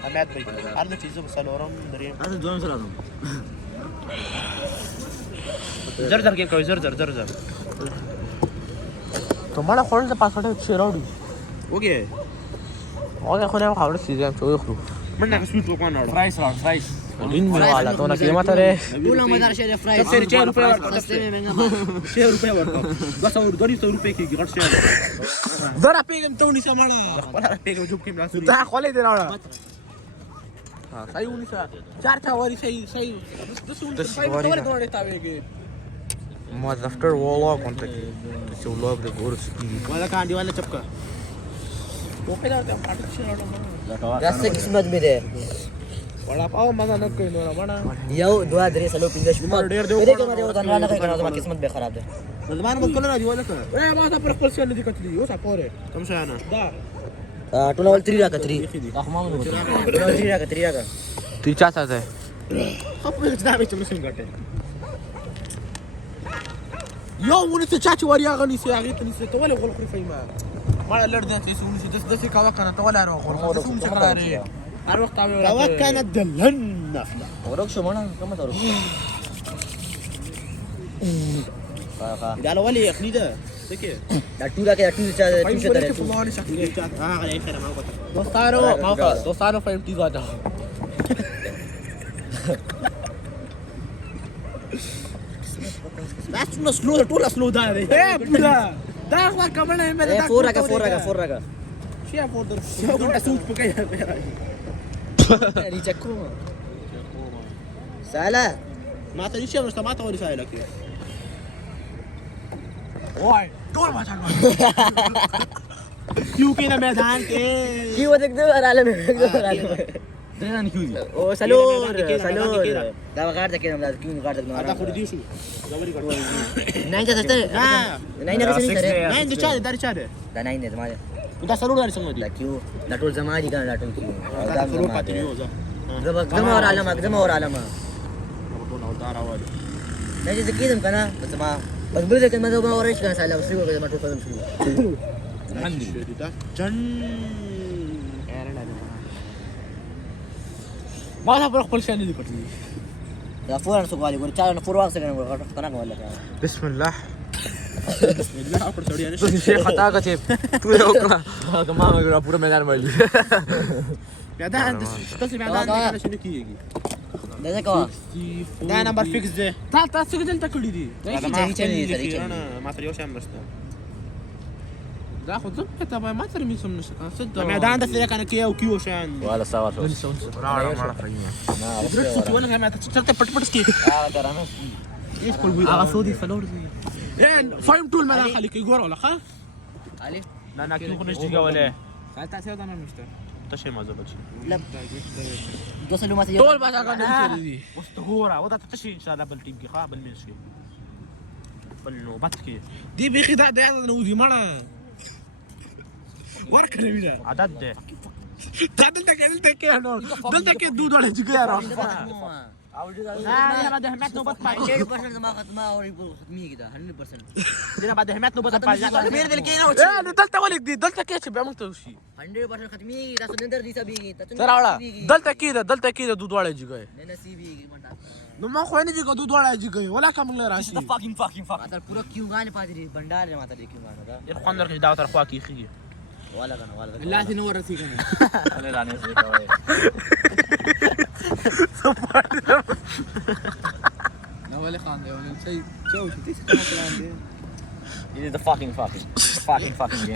امات بي ارض چیزو بسلورم دريم هذا دون سلام زر زر के कोई زر زر زر زر तो मला खोल पासवर्ड शेरावडी اوكي और देखो ना खावड़ सीजन चो खरु منك سويت وكان اور फ्राइस फ्राइस दिन में वाला तो ना के मत रे ولا ما دار شيء فراي सबसे 6 रुपए और सस्ते में महंगा 6 रुपए और बस और 200 रुपए की गट से जरा पेगम तो नहीं समाना ولا पेग जो की मलासुरी ता खोले दे रहा हां सही उनी सा चार था वारी सही सही दस वारी तो तावे के मत आफ्टर वॉल कौन तक जो लोग दे गोरस की ولا كان دي ولا चपका वो पे जाते हैं पार्टी शेरावडी रास्ते किस्मत में दे वड़ा पाव मजा न कोई नो बना يو دوا دري سلو بينش مر ډېر دی دې کومه یو ځان نه کوي کنه زما قسمت به خراب ده زمان بس كلنا دي ولا كان ए ما पर क्वेश्चन دي कतली हो सापोरे كم شيء انا دا ټول اول 3 راکا 3 اخمام نو 3 راکا 3 راکا तू क्या चाहता है خب ده به چم سن غټه यो ونی ته چاچ وریا غنی سي هغه ته نسه ته ولا غول خري فيما ما لړ دې ته سونی سي دس کاوا کنه ته ولا رو غول سوم چقراره هر وخت اوی كوا كانت دلن ورك شو معنا كم تروح ده لو ولي يخني ده سكي لا 2 راکا 2 چا 2 چا के फुलवानी शक्ति اه على اخر ما قلت दोस्तारो 50 ज्यादा بس سلو طول سلو ده ए पूरा دا اخوا कमन है मेरे 4 راکا شي افضل كنت اسوق بكيه ريتشكو سالا ما تدري شيء مش ما تقول سائلك ओए टोल मचा क्यों के ना मैदान के كيو بدك دور على ده انا كيو او سالور ده غارده كده ده كيو غارده هذا خد دي شو جواري قال ناين ده تشتري ناين ده تشتري ناين دي شاد داري شاد ده ناين ده ما انت سلور داري سمو دي لا كيو ده طول زمادي كان لا طول كيو هذا سلور قاتليو ذا جمع ورا علامه جمع ورا علامه ربنا ودار اول نجي كده كان بس ما بس بدك ما ده ما وريش كان سالا بس ما طول فهم شنو عندي ده جن ما था पर खपल शानी दी कटली ده فور انا سوالي قول تعال فور واقع كان قناه ولا بسم الله بسم الله اكبر سوري انا तो नीचे खता का चेप तू ये ओकला कमाल में पूरा मैदान में ली मैदान بس मैदान ده شنو کیږي ده كوا ده نمبر فيكس ده تا تاسو کې دلته کړی دي هذا ما اختي انا ما تريوش هم رسته دا خو ځم ته ما تر می سم نشه صد मैदान ده سره کنه کیو کیو شان ولا سوا شو راړه ماړه فایه درت ولا ما تشتغل پټ پټ سکي ايش كل بيض هغه سودي فلور دي ايه فاهم طول ما دخل لك يقول ولا خا علي لا انا كيو كنت اشتغل ولا قال تاسو دا نه مشته تشي ما زبط شيء لا دوسلو ما تجي طول ما دا دي اسطوره ودا تشي ان شاء الله بالتيم كي خا بالمنش كي بلو باتكي دي بيخي دا نوزي ماړه ورکړې وینا عدد ده دلته کې نو دلته کې دود ولا جګه را انا بعد همت نوبت پای 100% ما اوري ختميه كده 100% انا بعد همت نوبت پای مين ذا الكينا ايه دلته ولې دي دلته کې چې به موږ ته شي 100% ختميه تاسو نندر دي سبي تاسو سره وړه دلته کې د دوه واړه جګه نه نصیبي منټا نو ما خو نه جګه دوه واړه جګه ولا کوم لري راشي fucking fuck. ماتر پورا کیو غانه پاتې دي بندار ماتر کیو غانه دا ير خوان درکې دا تر خوا کې خي ولا غنه ولا الله دې نور رسي کنه Kali rani sih kau. لا ولا خان ده ولا شيء شو تيجي كلام ده Ini the fucking game.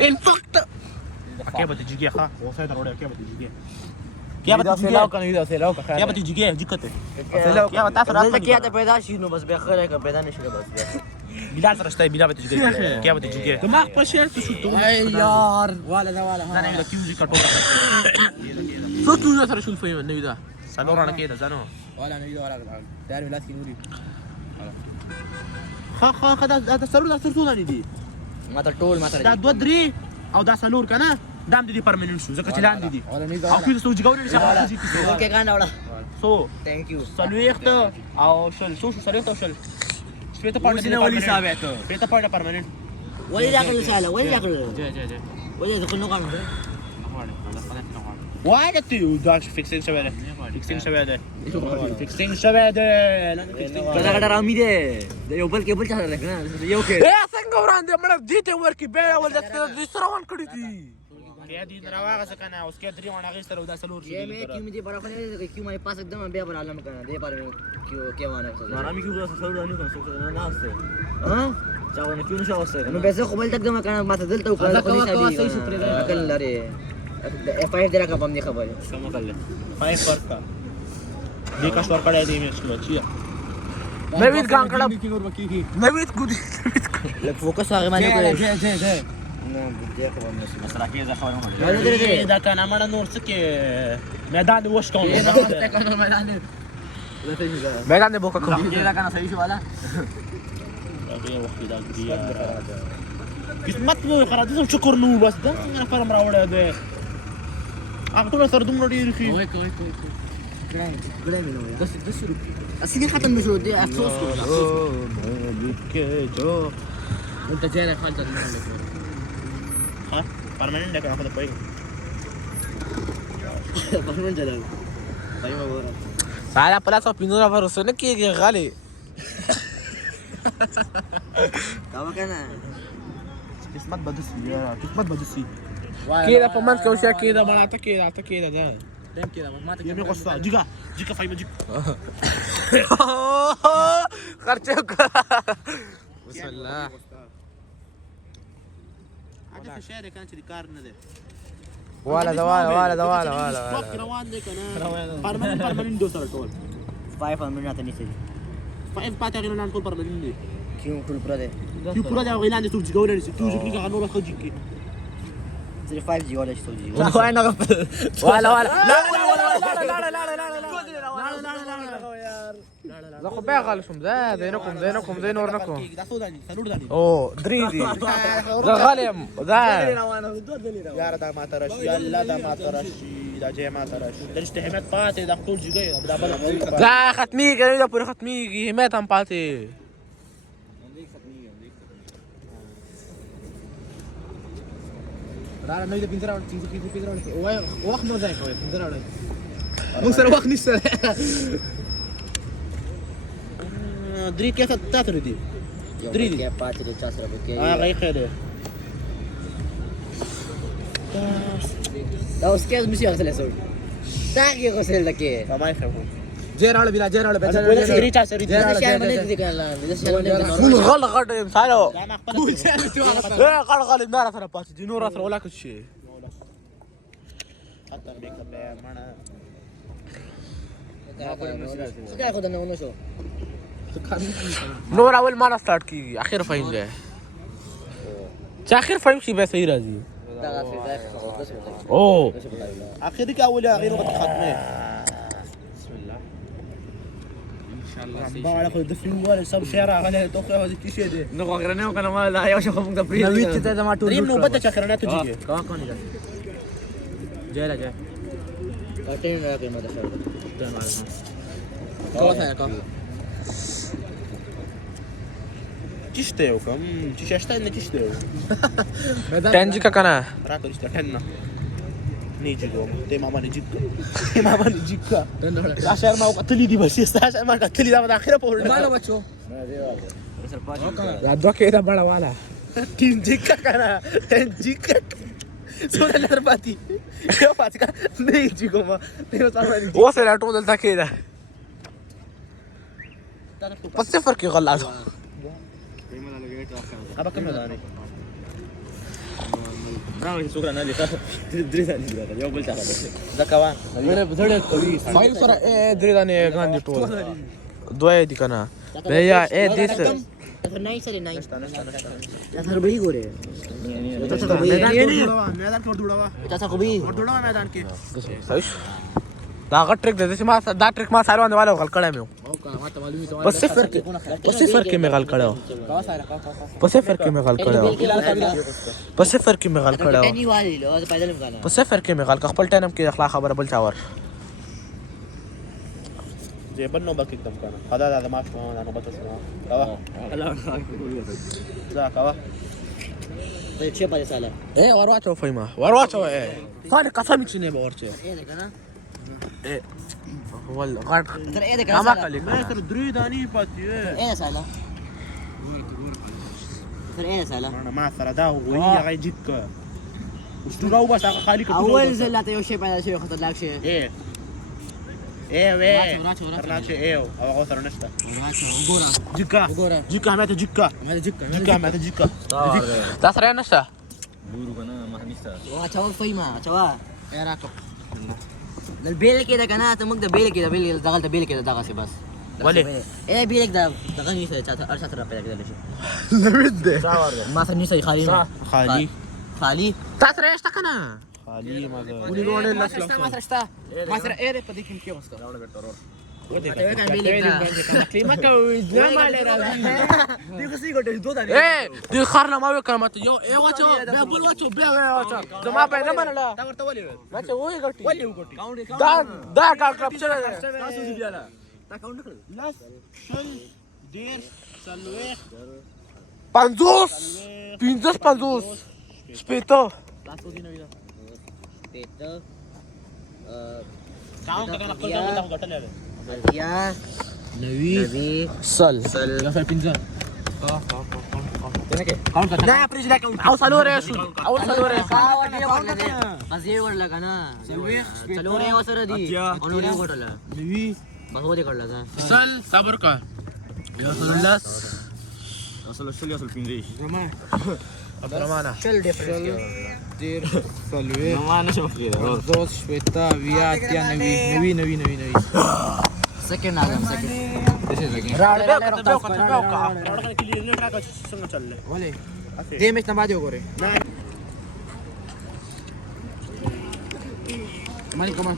ان فقط Ini the كيف تجيجي خا وصايد روړې كيف تجيجي كيف تجيجي جيکته يا تاسو دلته راځي کې ته پیدا شي نو بس به خره کې پیدا نشي بس بلال سره شته بلال تجيجي كيف تجيجي دماغ په شیر څه شو اي يار ولا ده ولا انا له کیوزي کټو څو تو سره شو فهم نو دا سالورانه کې ده ځانو ولا انا ولا دار ولاد کې نوري خا دا سلور دا څه نه دي ماتر ټول ماتر دا 2 3 او دا سلور کنه دام دي پرمننت شو ځکه چې لاندې دي ولا نه او په څه جوړول شي اوکې غانډه وړه سو ثانک یو سلويخت او شل سو سلويخت او شل شپته پاڼه Sini wali sahabat tu. شپته پاڼه پرمننت ولې راکړل ساله ولې راکړل جا ولې ځکه نو غانډه واحد تيو داش فيكسين شوي ده فيكسين شوي ده فيكسين شوي ده کله کله رامي دي یو بل کې بل چا راکنه یو کې اے څنګه وړاندې مړ دې ته ورکی به ول د سروان کړی دي کې دې راواغه څنګه اوس کې درې ونه غي سره دا سلور شي ये मैं क्यों मुझे बड़ा फने क्यों मेरे पास एकदम अभी बड़ा आलम करना दे पर क्यों क्या माना है Marami juga selalu ni kan suka na nase. हां Cawan ni cuma siapa sih? मैं वैसे खबर तक दम करना मत दिल तो कर कोई सा अकल लरे एफआईआर दे रखा हमने खबर Sama kali. 5 ورکا دې کا شور کړی دی مې څه چیا نوید ګان کړه کې نور وکی کی نوید ګودي لك فوكس هغه باندې کوي جه نو دې خبر نه Masalah kita kawan mana? ولا درې دا کنه مړ نور څه کې میدان وش کوم میدان دې بوکا کوم Kira kan saya isu wala. قسمت مو خلاص شکر نو بس دا څنګه فرم راوړی دی هغه ټول سره دومره ډېر ښي اصلي ختم مشو دي افسوس انت جاي خالد ها پرمننت ده هغه پای پرمننت ده ايوه ورا سالا پلاس په نور ورسره نه کېږي غالي کا وکنه قسمت بدسي كده په منځ کې اوسه کېده بلاته کېده ده دم كده ما یې مې غوښته جګه فایمه جګ خرچه بسم الله هغه شهر کان چې کار نه ده ولا روان دي کنه پرمننت دو سره ټول 500 نه ته نشي 5 پاتې غوښنه نن ټول پرمننت دي کیوں ټول پر ده یو پورا دا غیلان دي څوک جوړل شي تو ځکه هغه نور خو جګ صرف 5 جی ولا شتو جی ولا لا خو بیا غل شم ده دینکم دین اور نکم دا سودانی سلور دانی او درې دي دا غلم دا یار دا ما ترشي الله دا ما ترشي دا جه ما ترشي د اشتهامات پاتې دا ټول جګي دا بل دا ختمي کوي دا پوره ختمي همت هم پاتې را نه دې پینځه راوړ چې پینځه راوړ وخت مو ځای کوي پینځه راوړ مو سره وخت نشته درې کې څه تر دي درې دي क्या 5 de 4 रुपए هغه یې خیر دا اوس کې مشي اغسل سول دا کې غسل لکه ما یې خیر جه راوړ بلا جه راوړ درې چا سره دي شال باندې دي کنه فول غل مثالو دا خپل ټول چې تو هغه اے غل ما سره پاتې دي نور سره ولا څه شي خطر به کبه مانا څنګه خدای نه ونه شو نور اول ما سٹارټ کیږي اخر فاین ده چې اخر فاین شي به صحیح راځي دا غفله او اخر کې اول غیر وخت ختمه بسم الله ان شاء الله بالا خو د فیو ولا سب شارع غله توخه هذه کی شه ده نو غرنه کنه ما لا یو شو موږ د پری نوې چې ته ما ټول دریم نو بده چکرنه ته جیږي کا کون ده جه لا جه کټین راکې ما ده تشتهي وكم تشتهي تشتهي Tenji ka kana. راتو تشتهي نيجي دوم دي ماما نجيك دي ماما نجيك عشان ما قتلي دي بس عشان ما قتلي ده بعد اخره بقول Malo bacho. La doa que era bada wala. تنجيك كان تنجيك سورة الأربعتي يا فاتكا نيجي كوما تيو تعمل वो से लाटो दलता के da. बस फर्क की गल्ला. أبا كم هذاني شكرا اللي تدري اليوم قلت على ده كمان फाइल सर ए द्रिदाने गांधी टोल. दोए दी kana. भैया ए दिस. नहीं सर नहीं या सर बड़ी गोरे मैदान को ढूंढा चाचा को भी ढूंढा मैदान के सही. दागा ट्रिक दे से मा दा ट्रिक मा सारे वाले वाला गल कड़ा में. बस फर्क के में गल कड़ा. बस फर्क के में गल कड़ा. बस फर्क के में गल कड़ा. नहीं वाली लो पैदल निकालना बस फर्क के में गल खपल टाइम के اخلاق خبر بل چاور. زي بنو باك كم كان هذا ما شو انا بطل شو لا كوا طيب شيء بعد ساله ايه ورواچو فيما ورواچو ايه صار قسم چنه باورچه ايه ده كنا ايه ولا غاد ترى ايه ده ما كنا قال ما ترى دري داني باتي ايه ساله ترى ايه ساله انا ما ترى ده وهي غاي جيك وشتراو بس خالي اول زلات يو شيء بعد شيء خطر لك شيء ايه ايه وي راتشو رناتشي ايه او غوثر نشتا غورا جيكا جيكا مات جيكا ما جيك جيكا مات جيكا تاسره نشتا بورو كنا ما هنستا واتشوا فيما اتشوا يا راكب البيل كده كنا تمك ده بيل كده بيل دخلت بيل كده دغسي بس ولي ايه بيلك ده دغني في ارشات ربي كده ليش لبده ما سني سي خالي خالي خالي تاسره ايش تكنا خالي ماذا وني روله لا ما سرشتا ما سر ايه بديك كيف وسط ما ايه دي خرنا ما وكر ما يو ايه واتشو بقول واتشو بلا واتشو جما بينا من لا ما تقول غلطي ولي غلطي دا قال كابشن تاسو دي بيالا تا كاونت کړ لاس شل دير سلوه 50 سپیتو تاسو دي نو پیټر كاون كان خپل ځان ته غټل لري يا نوي سل لا في بنزا لا بريج لك او سلوري او سلوري مزيد ولا كنا سلوري وسر دي اونوري وټلا نوي بس دي کړل دا سل صبر کا يا سلس اصل شو اللي اصل بينجيش برمانه شل ډیفرنس دير سلوي ما انا شوف كده دوس شويتا ويا تيا نوي سكند اعظم سكند راډ کا راډ کلیر نه راکا څنګه چلله ولي دې مش نه باندې وګوره مالي کومه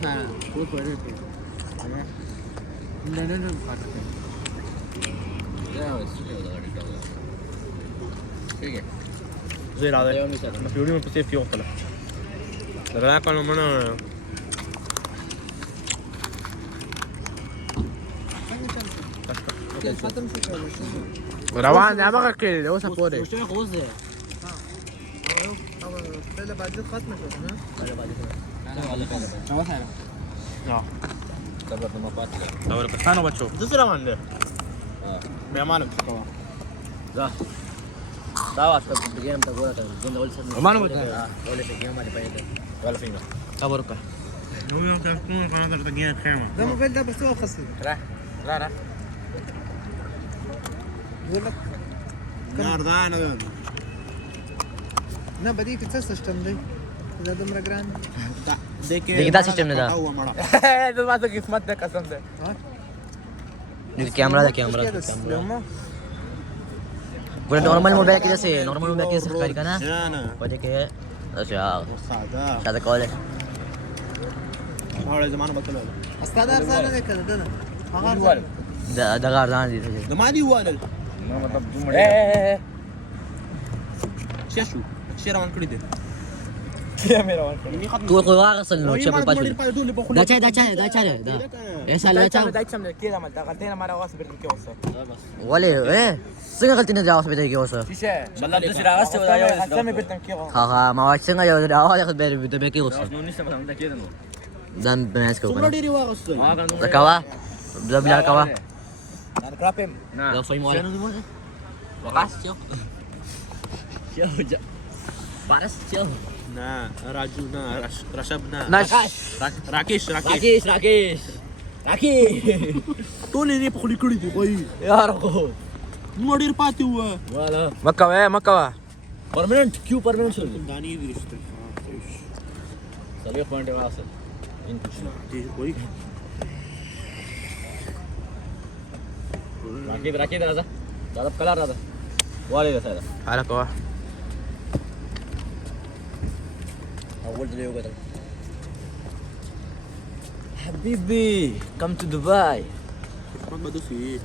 نه نه زي العادة ما في يوم بس في يوم طلع لا كانوا منا روان يا ما كده هو سبوري وش خوز ده دور بس انا بشوف تسرع من ده بأمانة ذا دعوة تبغيهم تقول تقول أول سنة ما أنا أول سنة ما نبغى ولا فينا صبرك هو يوم تكون قناة تجينا خيمة ده موبايل ده بس هو خسر لا يقول لك نار ده أنا ना बड़ी कितना सिस्टम दे ज्यादा मेरा ग्रांड देखिए क्या सिस्टम है هو مرة तो बात तो किस्मत है कसम से देखिए कैमरा पूरा नॉर्मल मोबाइल के जैसे नॉर्मल मोबाइल के जैसे करेगा ना أنا वजह के अच्छा सादा सादा कॉल है هذا زمان بطل استاذ ارسال ده كده ده ده غاردان دي ده ما دي وانا ما مطلب جملة ايه شو شيرا من كل ده تو خو غسل نو چې په پاتې دا چا دا ایسا لا چا دایچم کېدا مال دا غلطه ماره واسه بیرته کې وسه ولې څنګه غلطی نه دا اوس به دی کې اوس شیشه مطلب د سراغسته ودا یو حتى بیرته کې ها ما څنګه یو دا اوس به کې اوس نو نشته په دا کېدنو ځان بناس کو څومره ډیری واغسته ما غندو دا کوا دا بلا کوا دا کراپم نه دا فای مولا وقاس چو بارس چو نه راجو نه رشب نه ناش راکیش راکی ټول یې په خلی کړی دی وای یار خو نو ډیر پاتې و والا مکوا پرمننت کیو پرمننت شو دانی ورسته سلوي پوینټ واسه ان دی وای راکی راځه دا کلر راځه والي ده حالا کوا اول دليو قدر حبيبي come to Dubai ما بدو فيه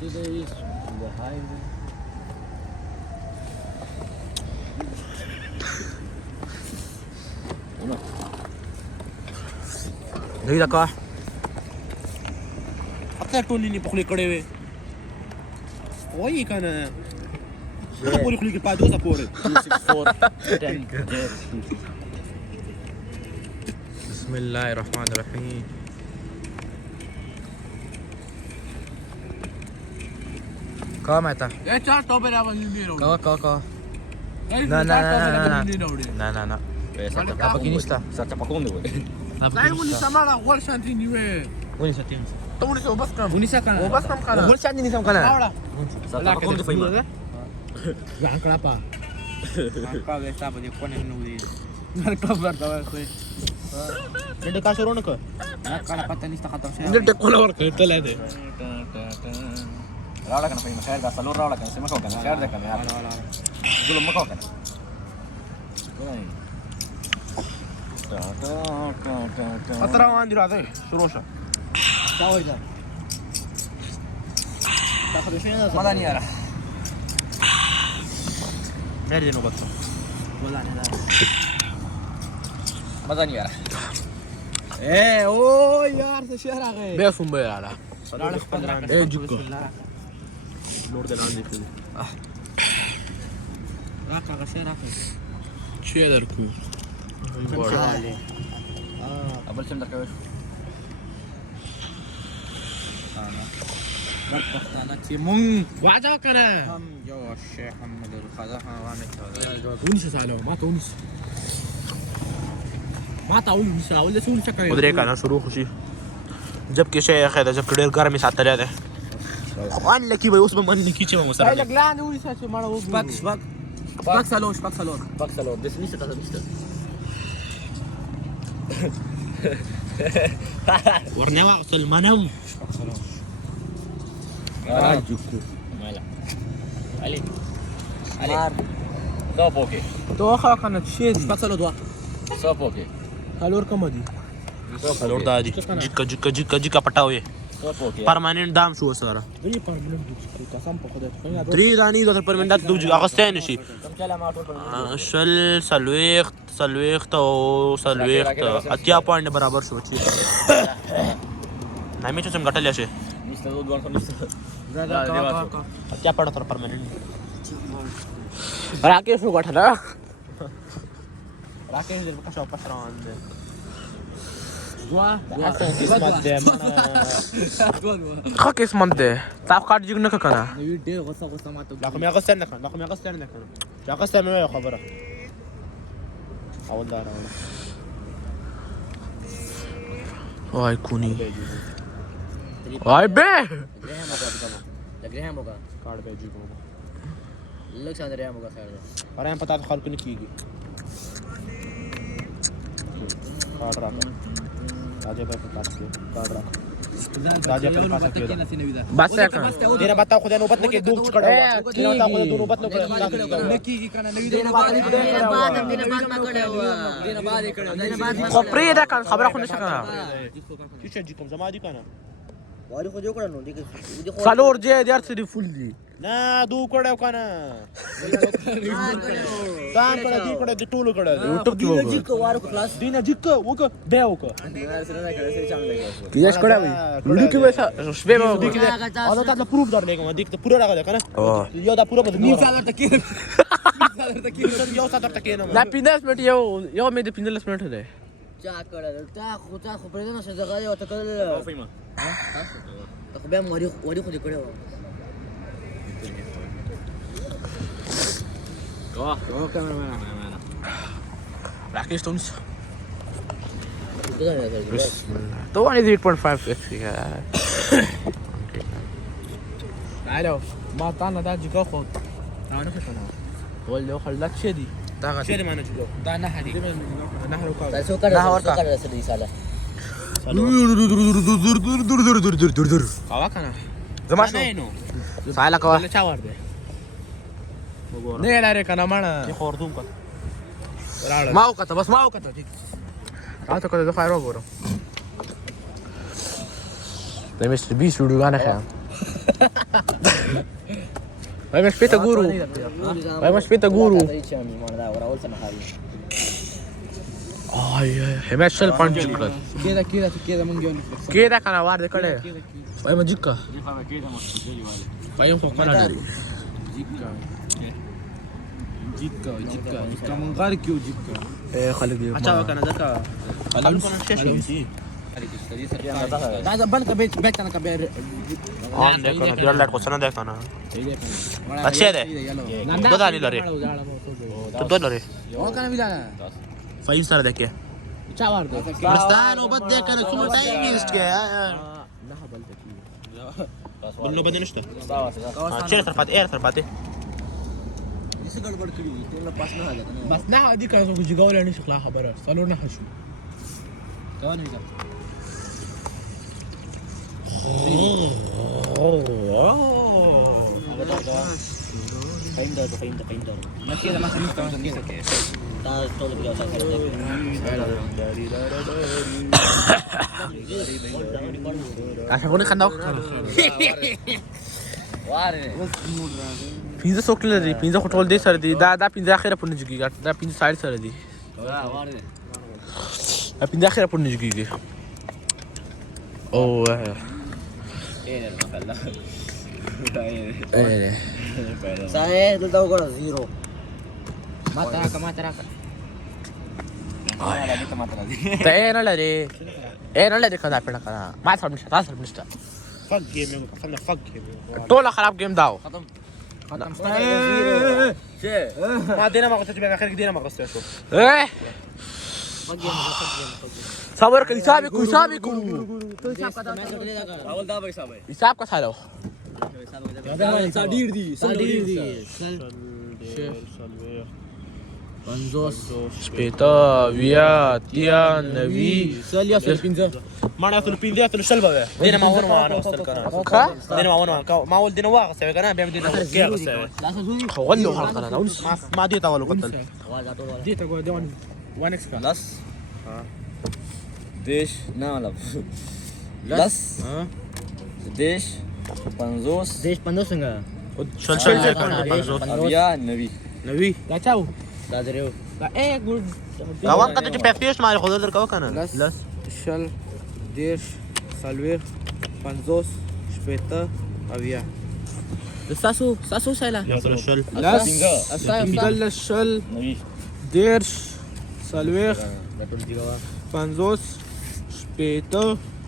today is the highway دی دا کوا حتى ټول یې په خلی کړی وې وای کنه څه پوری خلی کې پاتې اوسه پورې 264 بسم الله الرحمن الرحیم کوا ماته اے چا ټوبه راوړل دی کوا نه apa kini sta saca pakondo ځای ونی سماره غول شانتي نیوې ونی ستیم ته ونی سو بس کم ونی سکان او بس کم کنه ول شان دي سم کنه راوړه saca pakondo fai mal ځان کړه پا کا وستا په دې کونه نو دی نر کبر دا وای دې کا شروع نک کله پته نشته ختم شي دې ټکول ور کړه له دې راوړه کنه fai mal خیر دا سلور راوړه کنه سم کو کنه خیر ده کنه یار ګلو مکو کنه اتر روان دي راځي شروع شه دا وای دا دا خو شنو ده مدانی یاره مېر دې نو بس ولا نه مدانی یاره اے او یار څه شهر راغی به سوم به راړه راړه خپل اے جوکو نور دې لاندې کړی راکا شهر راغی چی درکو اول سم درکوي پښتانه چې مونږ واځو کنه هم جو شیخ محمد الخزا وانه ونی سالو ما ته ونی اول څه ونی څه ودرې کنه شروع خوشي جب کې شیخ ہے جب ډېر ګرمي ساتل دی خوان لکی به اوس به من کی چې مو سره لګلان ونی څه مړ وو شپک سالو باکسلو دس نشته تاسو نشته ورنه واصل منم راجوكو مالا علي صوب اوكي توخه کنه شي دي شپک سالو دوا صوب اوكي کالور کم دي کالور دا دي جکا پټاوي صوب اوكي پرماننت دام شو سره دې پرمننت دي قسم په خدای درې دانی د پرماننت دوج اغستین شي كم چلا ما ټول شل سلويخت او سلويخت اتیا پوینټ برابر شو چی نامې چې سم غټل شي نشته دوه خو نشته اتیا پړ تر پرماننت راکیش نو غټه راکې دې په شاو پس روان دي خو قسمت ده تا کارت جګ نه کنه ډېر غوسه ماته لا خو مې غوسه نه کنه دا غوسه مې خبره اول دا راوړه وای کونی وای به لګره موګه کارت به جګ وګه لږ څه دریا موګه خیر ده ورته پتا خلکو نه کیږي کارت راکړه راځي به پتا کې کارت راکړه راځي په پاسه کې بس یا کنه دیره بتا خو دې نوبت نه کې دوه چکړه دیره بتا خو دې نوبت نه کړه نکیږي کنه نوی دینه بعد ما کړو دینه بعد کړو خو پرې دا خبره خو نشه کنه چې چې کوم زما دي کنه واری خو جو کړو نو دي سالور جې دیار سری فل دي نه دو کړه کنه تام کړه دی کړه د ټولو کړه YouTube کې وګورئ جی کو وارو کلاس دینه جک وک به وک پیاش کړه وي ویډیو کې وسه شپه به دی کې او دا پروف درلګم دی ته پورا راغله کنه یو دا پورا په نیم سال تک یو سات تک نه دا 15 منټ یو مې د 15 منټ ده چا کړه تا خو پرې نه څه ځای او تکل او فیما ته خو به موري خو دې کړو راکیش تونس بسم الله تو اني 8.5 اكس الو ما طانا دا جيكو خو انا كنت ولا خلك شدي دا شه دې مانه جوړ دا نه هدي نهر وکاو تاسو کړه رسې دې ساله کاوا کنه زما شو سایلا کاوا چا ور دې نه لاره کنه مانا خوردوم کا راړه ما وکړه بس ما وکړه ټیک تاسو کله زه خیر وګورم دا مې ستې بیس وډو غانه خام وای مې شپته ګورو وای مې شپته ګورو آی همه شل پانچ کړل کېدا مونږ یو کېدا کنه وار دې کړه وای مې جکا وای مې خو کړه جیکا مونږ غار کیو جیکا اے خلک دې اچھا وکنه ځکه خلک په نشه شي دا بل کا بیت کنه کا بیر آن دې کنه ډیر لټ کو څنګه دې کنه اچھا ده دوه نه لري ته دوه لري یو کنه ویلا 5 سره ده کې چا ور دې پرستان وبد دې کنه څومره ټایم ویسټ کې بل نو بدل نشته چیرې تر پاتې ایر تر پاتې څه ګډوډ کړی ټول پاس نه حاجت بس نه دي کنه څو جګول نه شي خلا خبره سلو نه حشو دا نه ویلا Painter. مکه دا ما سمې ته تا ټول بیا څه عشان خنداو واره پینځه څوکل لري پینځه خټول دي سره دي دا پینځه اخره په نجګي دا پینځه ساړ سره دي واره دا پینځه اخره په نجګي او saya dulu tahu kalau zero mata raka ته نه لري نه لري کدا په کړه ما سره نشته فک گیم خلک فک گیم ټول خراب گیم داو ختم ما دینه ما قصته به اخر کې دینه ما قصته شو صبر کوي حساب کو اول دا به حساب حساب کا سالو sadir di Panzos شپېته ویا تیا نوي Salia Filipinza مانا فلپین دی ته شل به دینه ما ونه وانه واستل کنه دینه ما ونه ما ول دینه واغسته کنه به دینه کې غسته Langsung Zuri خولو حلقه اونس ما دي تا ولو قتل Awal jatuh wala دي تقول دي 1 اكس لس ديش نالب لس ديش پنځوس Desh Panzos enggak? شل اویا نوي نوي دا چاو Da Zero دا اے ګور دا وخت ته چې پیسې مال خو درکاو کنه لس شل دیش سالوير 50 شپېته اویا تاسو سایلا یا شل لس پنځلس شل نوي دیرش سالوير 50 شپېته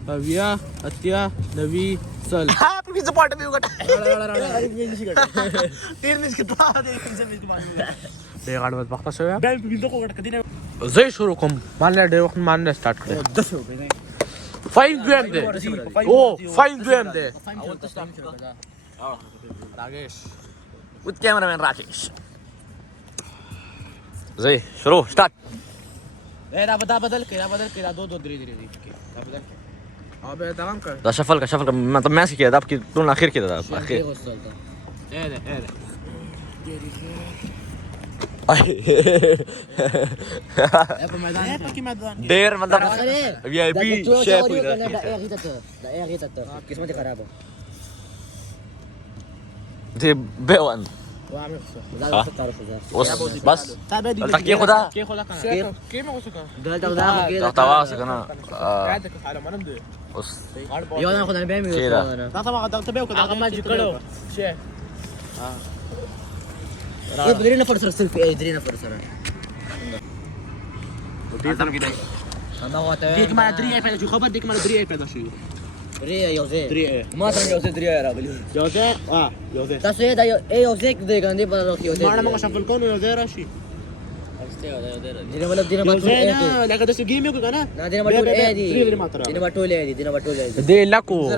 اویا اتیا نوي سل ها په دې پټ دی وګټه تیر مې کې پاتې دې دې غاړه وخت شوی به په دې کوټه کې دینه زه شروع کوم مان له ډېر وخت مان نه سٹارټ کړم 5 دویم دی او 5 دویم دی Awal tuh start coba راکیش with cameraman راکیش زه شروع سٹارټ دا بدل کړه دو درې دا بدل ابه تمام کړ دا شفل کا مطلب ماسك كده ده کې ټول اخر کې ده اخر ډېر مطلب وی آی پی شیف daerah kita tuh kisahnya خراب دي بيوان لا تعرف بس التحكي خدها كيف خلاك انا كيف؟ كيف ما قصدك ده ده كده تواصل انا قاعدك على ما نمضي بص يلا ناخد انا بعمل كده. انا لا طبعا ده تبيو كده ما جيكلو شيء ايه بدرينا فرصه في ايه درينا فرصه انا هو ديك ما ادري اي شو خبر ديك ما ادري اي شو ريا يوزي ادري ما ترى يوزي دريا يا راجل يوزي يوزي تاسو ده ايه يوزي كده عندي بدل يوزي ما انا ما شاف الكون يوزي راشي دينا ولا دينا بتقول يوزي ايه نا لا قد سجيم يو كنا نا دينا بتقول ايه دي دينا بتقول ايه دي دينا بتقول ايه دي دي لكو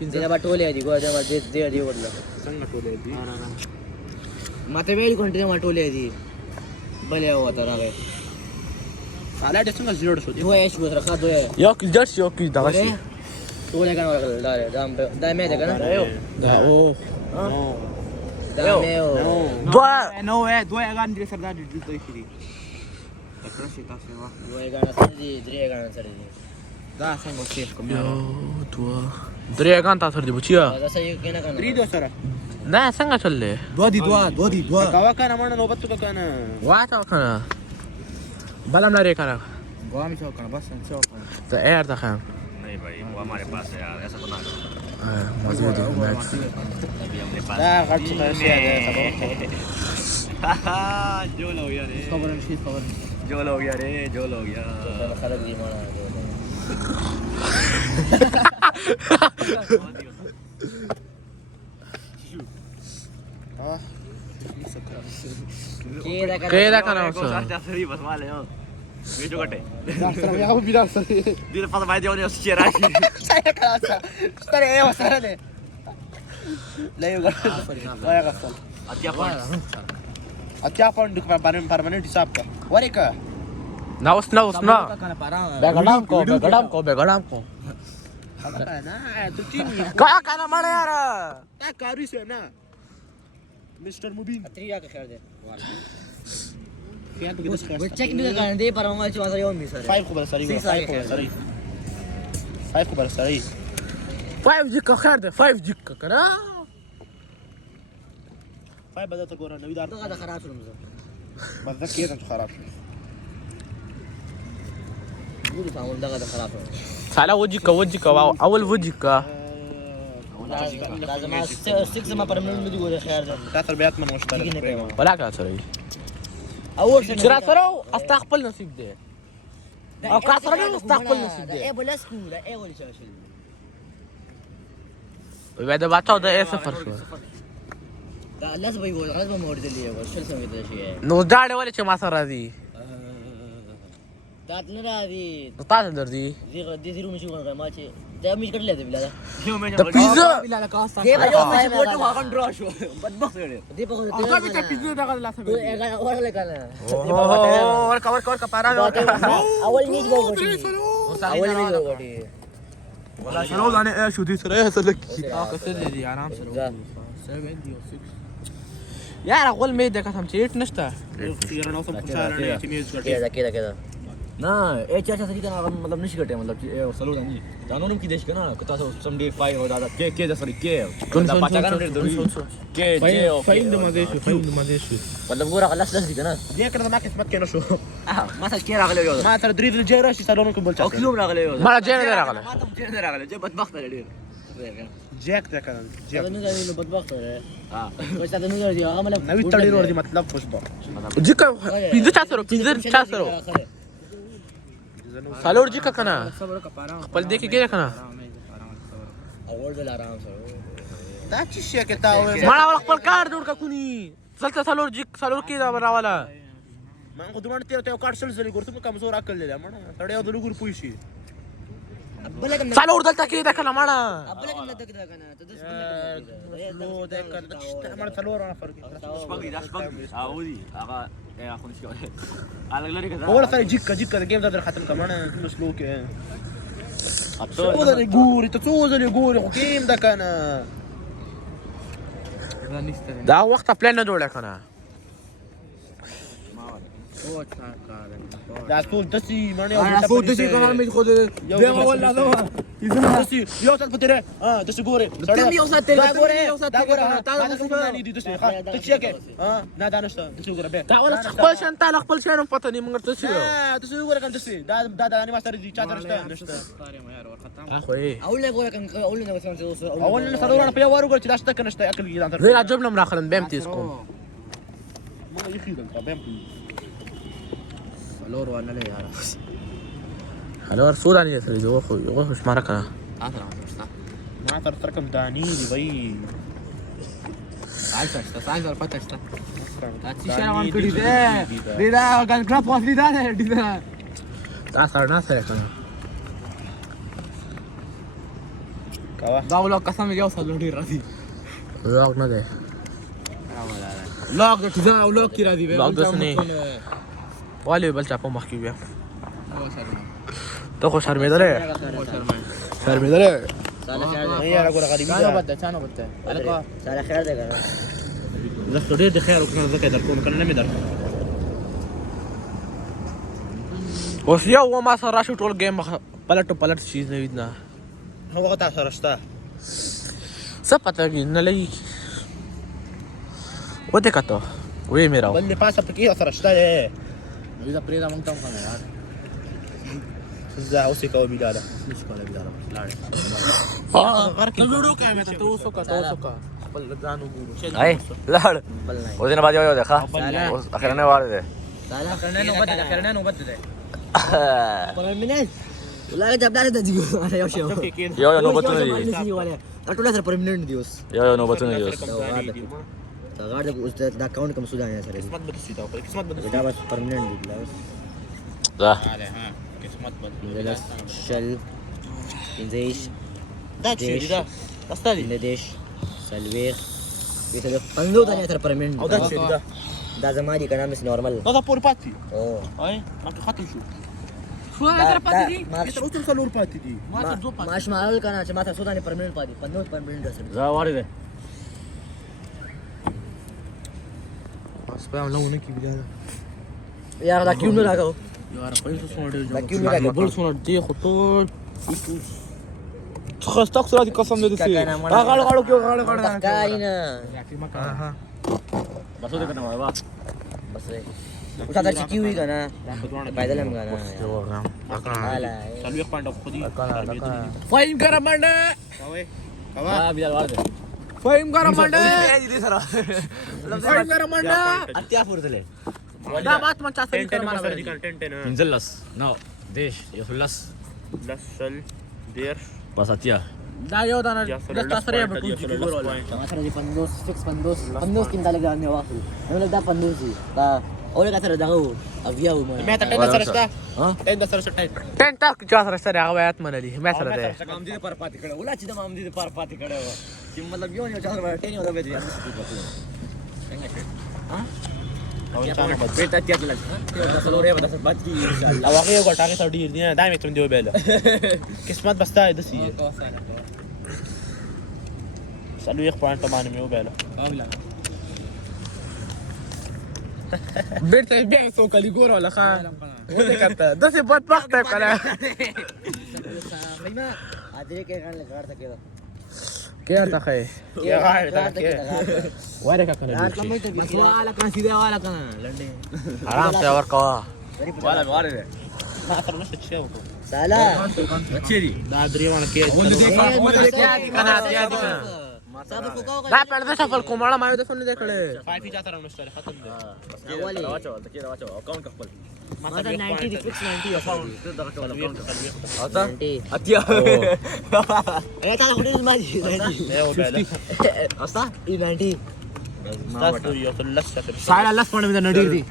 دينا بتقول ايه دي قول دي ولا संग टोले दी ما تبي كنت دينا بتقول ايه دي بلي هو ترى साला डेसिमल 0 شو دي هو ايش بس رخا دو يوكي جرس يوكي دغشي ولا كان ولا لا ده ما ده كان ده اوه ده ميو دوا نو है दो एगान दे सरदार दे तो इसी अक्रशी तासे वा دو كان سردي دري كان سردي दा संग ओके دوا دري كان تاثر دي بوچيا ده سيء كنا كان 3 دو سره نا څنګه چللې دو कावा kana mana नौबत तो kana واته کنه بلم لري کنه गोवा में चौक kana बस चौक ته ایر ته خام नहीं भाई वो हमारे पास है यार ऐसा बना दो موجود هناك अभी हमने पास दा غلط से जो लो यार खबर नहीं खबर जो लो यार जो लो यार خلق دي معنا كده كان اوصل بس ما له فيديو كटे سره يا ابو بلال سره دي فاضل بعد يوم يسير عادي saya kerasa سره ايه وسره ده لا يقول لا يغسل اتیا پوینٹ کو परमानेंट हिसाब का वरे का ناوس بغدام کو ना तो चीन का kana مړ یار تا کاری سے ना मिस्टर मुबीन تريا خير ده فيها كده خير بتشيك بيها كان دي para ما شو يوم بيصير 5 خبر سري 5 خبر سري 5 جيك خير ده 5 جيك کنه 5 بدأت تقول نبي دار ده خراب شنو بس كده انت خراب قولوا تعمل ده خراب سالا وجهك اول وجهك لازم 6 ما permanent بدي اقول خير ده تاثر بيات من مشترك ولا كان سري اول شيء شرا سرو استقبل نصيب ده او كسرني استقبل نصيب ده ده ايه بلا سكول ده ايه ولا شيء بعد باتو ده ايه صفر شو ده لازم يقول لازم مورد اللي يقول شو سوي ده شيء نو داړه ولې چې ما سره دي ده نه دي نو تاسو دردي دي زيرو مش يقول ما شيء ده مش كده ده بلا د پیزا دي بقى مش فوتو هاكن درا شو بدبخ دي بقى او دا به پیزا دغه لاس تو اګه اورل کنه اور کور کپارا اول نيج بوغوټي اول نيج بوغوټي ولا شنو ځانه ايه شو دي سره ايه سره کسه دي آرام سره 7 دي 6 यार اول مې د قسم چیټ نشته يرى نوصل خساره تميز كده ना ए चाचा सही का मतलब नहीं कटे मतलब सलूट नहीं जानो न की देश का ना कता सम डे 5 हो दादा के सॉरी के पाचा का के जे فاين د مازه شو मतलब पूरा خلاص لسه كده دي كده ما كسبت كده شو ما تاش كده راغله يوم ما ترى دريد الجيرة شي صالونكم بولتا او كيلو راغله يوم ما جينا راغله ما تم جينا راغله جيب بطبخت لدي جاك ده كان جاك هذا نزل بطبخت بس هذا نزل دي عمل نبي تدير وردي مطلب فشبا جيكا پیزا چا سره سالور جيكا کنه خپل دې کې کې کنه اول دل آرام سره دا چې شي کې تا وې ما ول خپل کار جوړ کا کونی سلطه سالور کې دا براواله ما خو دومره تیر ته کار سل زلي ګورته کمزور عقل لري ما تړې او دلو ګور پوي شي سالور دلته کې دا کنه ماړه ابل کوم لته کې کنه ته نو دا کار د عمل څلور نه فرق شبقي ده شبقي اودي اغا يا اخو نشي على غير كذا اول ثاني جيكا الجيم ده ختم كمان مسلوك تصوز اللي يقوري وكيم ده كان دا وخت پلان نه جوړه کنه دا ټول دسي مانه انا فوت دسي کنه مې خو دې ولا یو څه پته ره ها د څه ګوره تم یو څه تیرې ګوره یو څه دا ګوره تا دا څه نه دي د څه ها ته چې کې ها نه دانشته د څه ګوره به دا ولا خپل شان تعالی خپل شان پته نه مونږ ته څه د څه ګوره کوم څه دا نه ماستر دي چا درشته نشته اخو ايه اول نه ګوره کنه اول نه مثلا اول نه سره په یو ور ګور چې داشته کنه عقل کې ځان زي عجبنا مراخلن بهم تيز کوم ما يخيدن طبعا لور ولا لا يا هلو سوداني يا سيدي هو مش معركه ما تركم داني دي بي عايز فتشت شهر کړی دی دا ګان کړه پوسلی دا دی دا تاسو نه سره کنه کاوه دا ولا قسم یو څه لوډي راځي لاګ نه دی لاګ د ځا او لاګ کی راځي لاګ د سنې والي بل چا په مخ کې بیا ته خو شرمېدلې سال خیر نه یاره ګوره غریبي ده چانو بته الکو سال خیر ده کنه زه ډېر د خیر وکړم زه در کوم کنه نه مې در اوس یو ما سره راشو ټول گیم پلټ چیز نه ویدنا هو تاسو سره شته څه پته نه لګي وته کاته وې میراو بل نه پاسه پکې سره شته دا پرې دا مونږ ته کنه یار زه اوسې کوم بلاله لوډو کوي مته تو سو کا خپل ځان وګورو هاي لاړ ودين بعد يو دخا اخرنا وارد سال خیر نوبت ده پر منل ولا جاب ده دي انا یو شو يو نوبتونه دي ټول سره پرمننت دی اوس يو نوبتونه دي دا غاړه اوس دا اکاونټ کوم سودانیا سره قسمت به تسي دا قسمت به دا بس پرمننت دی لا ها قسمت به دا شل انزيش دا چې دا استادي ندیش سلويخ دې ته پندو ته تر پرمننت او دا چې دا دا زما دي کنه مس نورمال دا پور پاتې او هاي ما ختم شو شو تر پاتې دي تر اوسه څلور پاتې دي ما ته دو پاتې ماش مال کنه چې ما ته سوداني پرمننت پاتې پندو پرمننت سره ذا وارد بس په لونه کې بیا یار دا کیوں نه راغو یار پیسې سونه ډېر دا کیوں نه راغو بل سونه دی خو ټول څه سټاک سره دي قسم دې سي غاړو کې غاړو کارینا ها بس ودي كنا مع بس اوس دا چې کیوي کنه پیدل هم کنه سلوي پاندو خو دي فایم ګرم منډه کاوه ها بيال وارد فایم ګرم منډه دې سره فایم ګرم منډه اتیا پورتله دا مات من چا سره ټن کړم سره دي ټن انزلس نو ديش يخلص لسل دير باساتيا دا یو دانه د تاسو ری به ټول ګور ولا ما سره دي 50 فکس 50 كنت لګا مې واخلو نو دا 50 دي دا اول کا سره دغه اویا و مې ته ټن سره شته ها ټن سره شته ټن تک چا سره سره هغه آیات منلی مې سره ده مام دي پر پاتې کړه ولا چې د مام دي پر پاتې کړه و چې مطلب یو چا سره ټن یو د دې ها او انسان په بیٹا تیا لګ ته سلورې به د بات کی ان شاء الله او هغه یو ټاګه ته ډیر دي دا مې تم دی وباله قسمت بستا د سي سلوي پوینټ باندې مې وباله بیرته بیا سو کلی ګور ولا خان وته کته دسه بد وخت کړه مېما اځه کې کان لګار تا کېدا کې تا خې یا غاړه تا کې واره کا کنه مسواله کان سیده والا کان لنډه حرام سے اور کوا والا وارد ما تر نشته چې وکړو سالا بچي دا درې وانه کې ولې دې کنه دي کنه صاحب کو کو دا په دې سفر کومړه ما د فن دې کړه فایفي چا تر نشته ختم دي اولي واچو تکي واچو اکاونٹ خپل ما دا 90 دي فکس 90 اکاونټ دغه ولا اکاونٹ اتا 90 اتیا اے تا خو دې ما دي مې وباله استا ای 90 تاسو یو څه لسه سالا لاس باندې د نډیر دي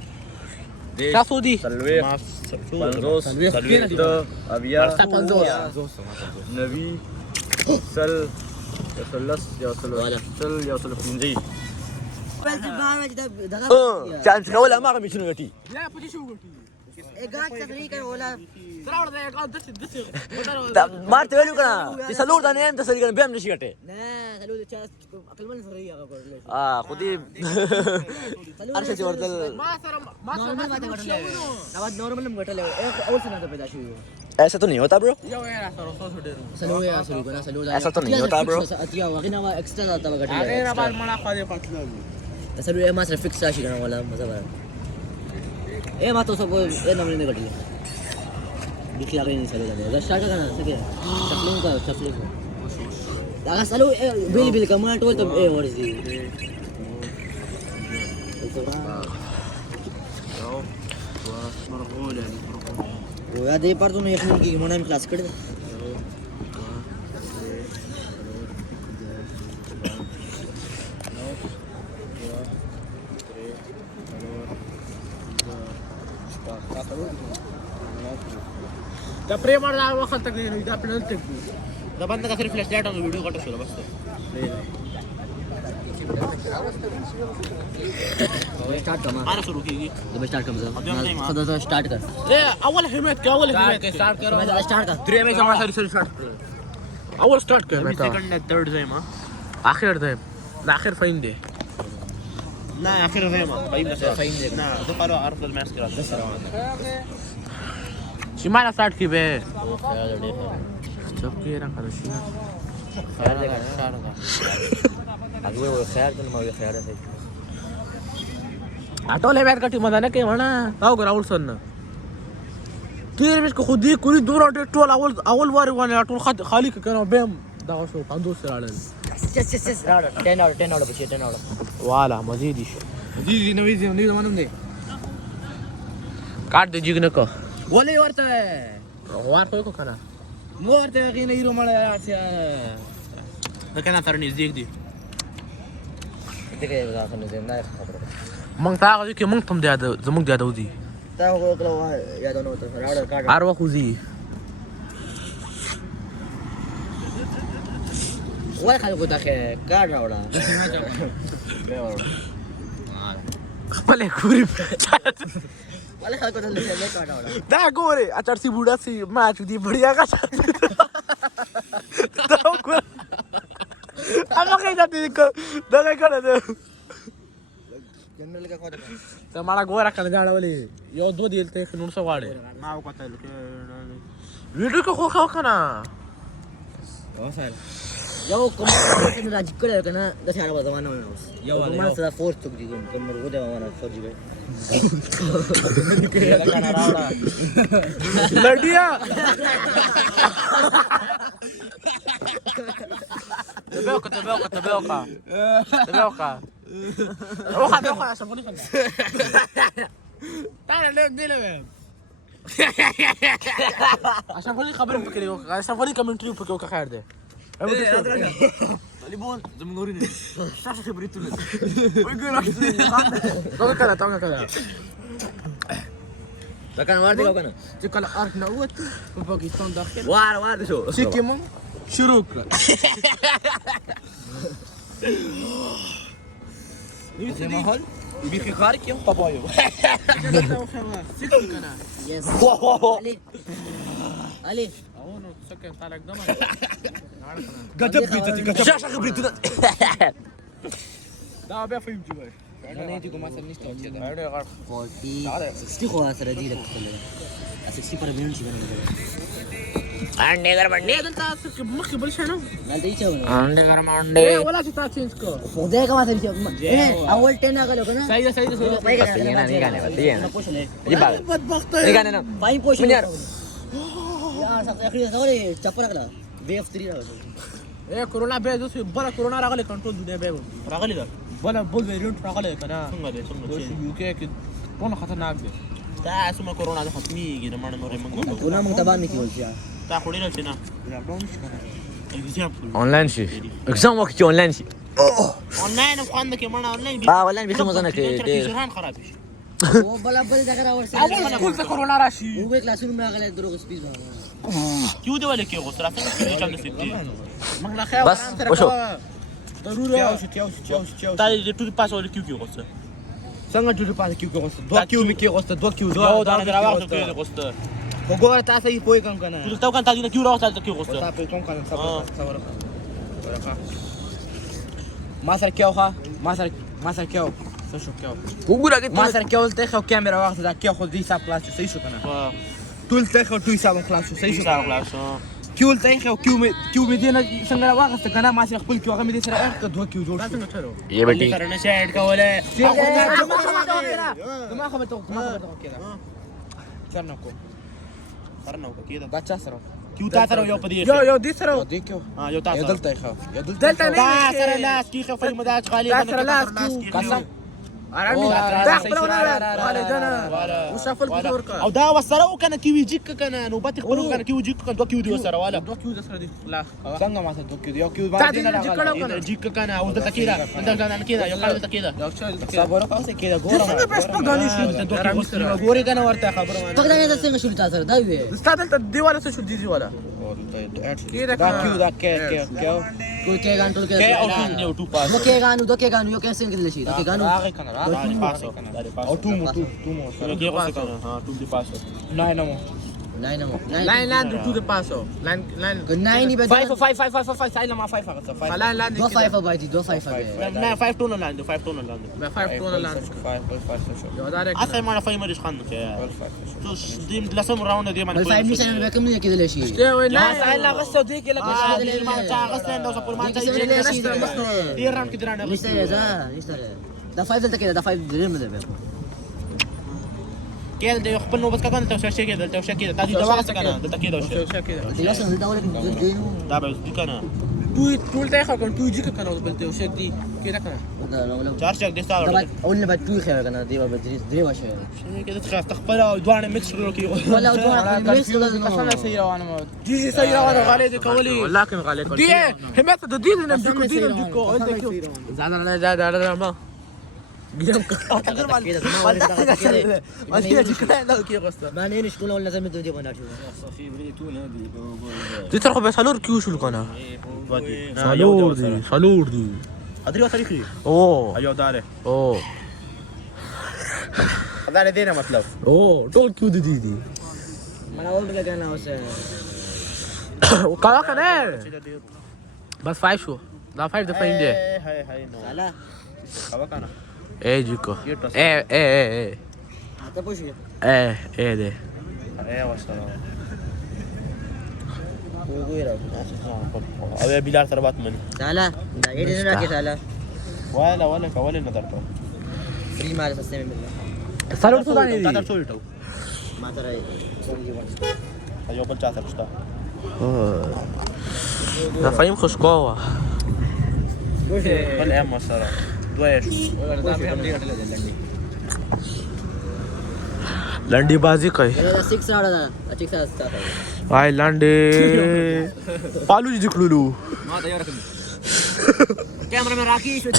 تاسو دي سلوي ما پنځوس سلوي اویا نوي سل يوصل يوصل پنځه بل څه باندې دا دغه چانس کوله ما مې شنو غټي لا پدې شو ګټي गांठ तसरी कर ولا راوړ دې کا دسه دا مارته ویلو کنه چې سلور دانه هم تسلی کنه به هم نشي کټه نه سلو چا عقل من سری هغه کړل خو دې ارشه چې ورته ما سره نورمال ماته غټل دا نورمال هم غټل اول څنګه پیدا شوی ऐसा तो नहीं होता ब्रो یو یې سره اوسه ډېر سلو یا سلو کنه سلو ऐसा तो नहीं होता ब्रो اتیا وغینا وا ایکسترا تا غټل هغه نه بعد مړه خو دې پټل سلو یې ما سره فکس راشي کنه ولا مزه وره ما تو सब ये नंबर ने घटी दिखी आ गई नहीं चले जाने अगर स्टार्ट करना सके चपलों का अगर चलो बिल कमा टोल तो ए और जी वो याद है पर तूने एक मिनट की मोना में क्लास कर दे دا پرې مړ دا وخت تک نه دا پلان تک دا بند کا صرف فلش لایټ او ویډیو کټ شو بس स्टार्ट कर انا شروع کیږي जब स्टार्ट कर خدا तो स्टार्ट कर اے اول همت کا اول همت स्टार्ट करो स्टार्ट कर 3 में जमा सारी स्टार्ट اول स्टार्ट कर सेकंड ने थर्ड زي ما اخر ده ده اخر فاين دي لا اخر زي ما فاين دي لا ده قالوا عرض الماسك بس شي ما स्टार्ट की बे जब के रहा कर شي خير ده اګوي و خیر ته ما وی خیر ده اټوله بیت کټی مده نه کوي ونه او ګراول سن تیر مش کو خودي کولی دور ټول اول واره ونه ټول خالی کنه بهم دا شو 500 راړل چس 10 اور بچي 10 اور والا مزید شي دي نوې دي نه منم دي کاټ دي جګ نه کو ولې ورته وار کو کنه مو ورته غینې یرو مړ راځي دا کنه تر نږدې دي دغه ځکه نه زنده خبره مونږ تا غوږی کې مونږ تم دی زموږ دی ادو دي تا وګړو یادونه ته راړ کاټ هر وخت وزي وای خلکو ته کاټ راوړه خپل ګوري وای خلکو ته کاټ راوړه دا ګوري اچار سی بوډا سی ما چودي بڑیا کا دا ګور هغه کیدا دې دا کنه ده جنرال کا کوته ته مالا ګور کنه دا ولې یو دو دیل ته نور څه واړې ما وکړل ویډیو کو خو کنه یو کوم څه راځي کړه کنه د څه اړه زمانه ونه یو ما سره فورس ته دي کوم ورغو دا ما فورجي به دا کنه راوړه لډیا تبوكا روح عشان فوني خلنا تعال دي له عشان فوني خبرك بكري عشان فوني كومنتري بكوكا خير ده طالبون زمغورين شاشه خبريتو ويقول لك توقع كذا دا كان وارد لو كان كان ارك نوت في باكستان داخل وارد شو سيكي مون شروع زي ما هول بيخي خارج يوم بابايو يس علي اونو سكن طالع قدامك قدب بيتك شاشه خبريتنا دا بیا فهم جوړ نه دي کومه سر نشته چې دا 40 60 خو سره دی لکه 60 پر مینټ شي انډه ګرمنډه دلته اصل کې مخ بل شنو نه دی چاونه انډه ګرمنډه ولا چې تاسو چینج کو خدای کا ما سره اول 10 غلو کنه صحیح नहीं गाने बताइए ना پوښلې ये बात بدبخت नहीं गाने ना پای پوښلې من یار. یا سخت اخري زوري چپل کړه ویف 3 راغله اے کورونا به دوس بل کورونا راغله کنټرول دی به راغلی دا بل ویریانټ راغله کنه څنګه یو کې کې ونه خطرناک دی دا سم کورونا د ختميږي نه مړ نور موږ ونه مونږ تبان نکول چې تا خوري نه چینا ऑनलाइन شي एग्जाम وخت کې ऑनलाइन شي آنلاین خواند کې مړ آنلاین ऑनलाइन به مزه نه کوي ډېر خراب شي او بل ځای راوړل اول خپل ته کورونا راشي او کلاسونو راغله دروغ سپیډ کیو دی ولې کې غوسه راځي چې چل سکتی موږ لا خیر بس وشو ضروري تا دې ټول پاس ول کیو کې غوسه څنګه جوړ پاتې کیو کې غوسته 2 کیو می کې غوسته 2 کیو یو دانه راوخته کې غوسته وګوره تاسو یې پوي کوم کنه ټول تاو کان تاسو نه کیو راوخته کې غوسته تاسو کوم کنه صبر ما سره کیو ښه ما سره کیو څه شو کیو وګوره کې ما سره کیو ته خو کیمرا واخته دا کیو خو دې حساب خلاص شو صحیح شو کنه ټول ته خو ټول حساب خلاص شو صحیح شو خلاص کیو ته خو کیو می دې نه څنګه واخته کنه ما سره خپل کیو هغه می دې سره اخ 2 کیو جوړ شو یہ بیٹی سره نشه اډ کوله ما خبر ته کېده چرنه کو کېده بچا سره کیو تا سره یو پدې یو دې سره دې کیو ها یو تاسو دلته ښه دلته تا سره لاس کی خفای مداج غالي قسم دا خپل ولا وشافل بزور کا او دا وسره وکنه کیوی جک کنه نو بت خپل وکنه کیوی جک کنه 2 کیو دی وسره والا 2 کیو سره دي لا څنګه ما سره 2 کیو یو کیو باندې نه جک کنه او د تکیدا د کیدا یو کال تکیدا صبر اوسه کېده ګوره ګوري کنه ورته خبره پکې دا څنګه شروع تاسو دا وی استاد ته دیواله څه شو دی دیواله دا کیو دا کیو کوئی کې غان ټول کې کې او ټو ټو پاس نو کې غانو دوه کې غانو یو کیسه کې لشي دوه کې غانو هغه کنه او تو مو کې غوسه کنه ها ټو دی پاس نه نه لاین تو د پاسو لاین ناینی به 5 سایل ما 5 هغه 5 لاین دو 5 باید دو 5 نه 5 ټون لاند 5 ټون لاند 5 ټون لاین 5 یو دار اصل ما فاهم مریش خان کې تو دیم لسم راوند دی بل 5 نشان به کوم نه کې لشي نه سایل هغه څه دی کې لکه ما چا غسل نو سپور ما چا ډیر رام کې درانه نشته دا 5 دلته کې دا 5 دریم ده کې د خپل نوبت کنه ته شې کې دلته شې کې تاسو دا واسه کنه دلته کې دا شې دی لاسه دا ولې دا به دي کنه ټول ته خو کوم تو جی کنه بلته او شې دي کې دا کنه دا نو چار چک دي ستاره دا اول نه بعد تو خیر کنه دی به دی واشه شې کې ته تخپل او دوانه مکس کړو کې ولا دوه ميكس قسم سي روانه دي سي روانه غالي دي کولي ولكن غالي دي همت د دې نه دکو دي نه دکو زاده نه زاده ما ګیم کا اگر مال ما نه نشكون ولا زعما دي بنا شو دي ترخو به سالور کیو شول کنه سالور دي ادري تاريخي او ايو داره او داره دي نه مطلب او ټول کیو دي ما اول بقى انا وسه وکړه کنه بس 5 شو دا 5 د فاین دی هاي نو سالا هوا کنه اے جيكو اے حتى بوشي اے دي ايه وصل وغيره او يا بلال تربات من سالا دا ايه دي راكي سالا ولا كوالي نظرته فري مال سستم بالله سالور تو داني تا دي تر ټو ما ترى ايو بل چا ترشتا دا فایم خوشکوا بل ام مسره دویش لنډي بازي کوي دا 6 راړه دا 6 ساته وای لنډي پالو دي کړلو ما ته یو رقم کیمرا مې راکی شو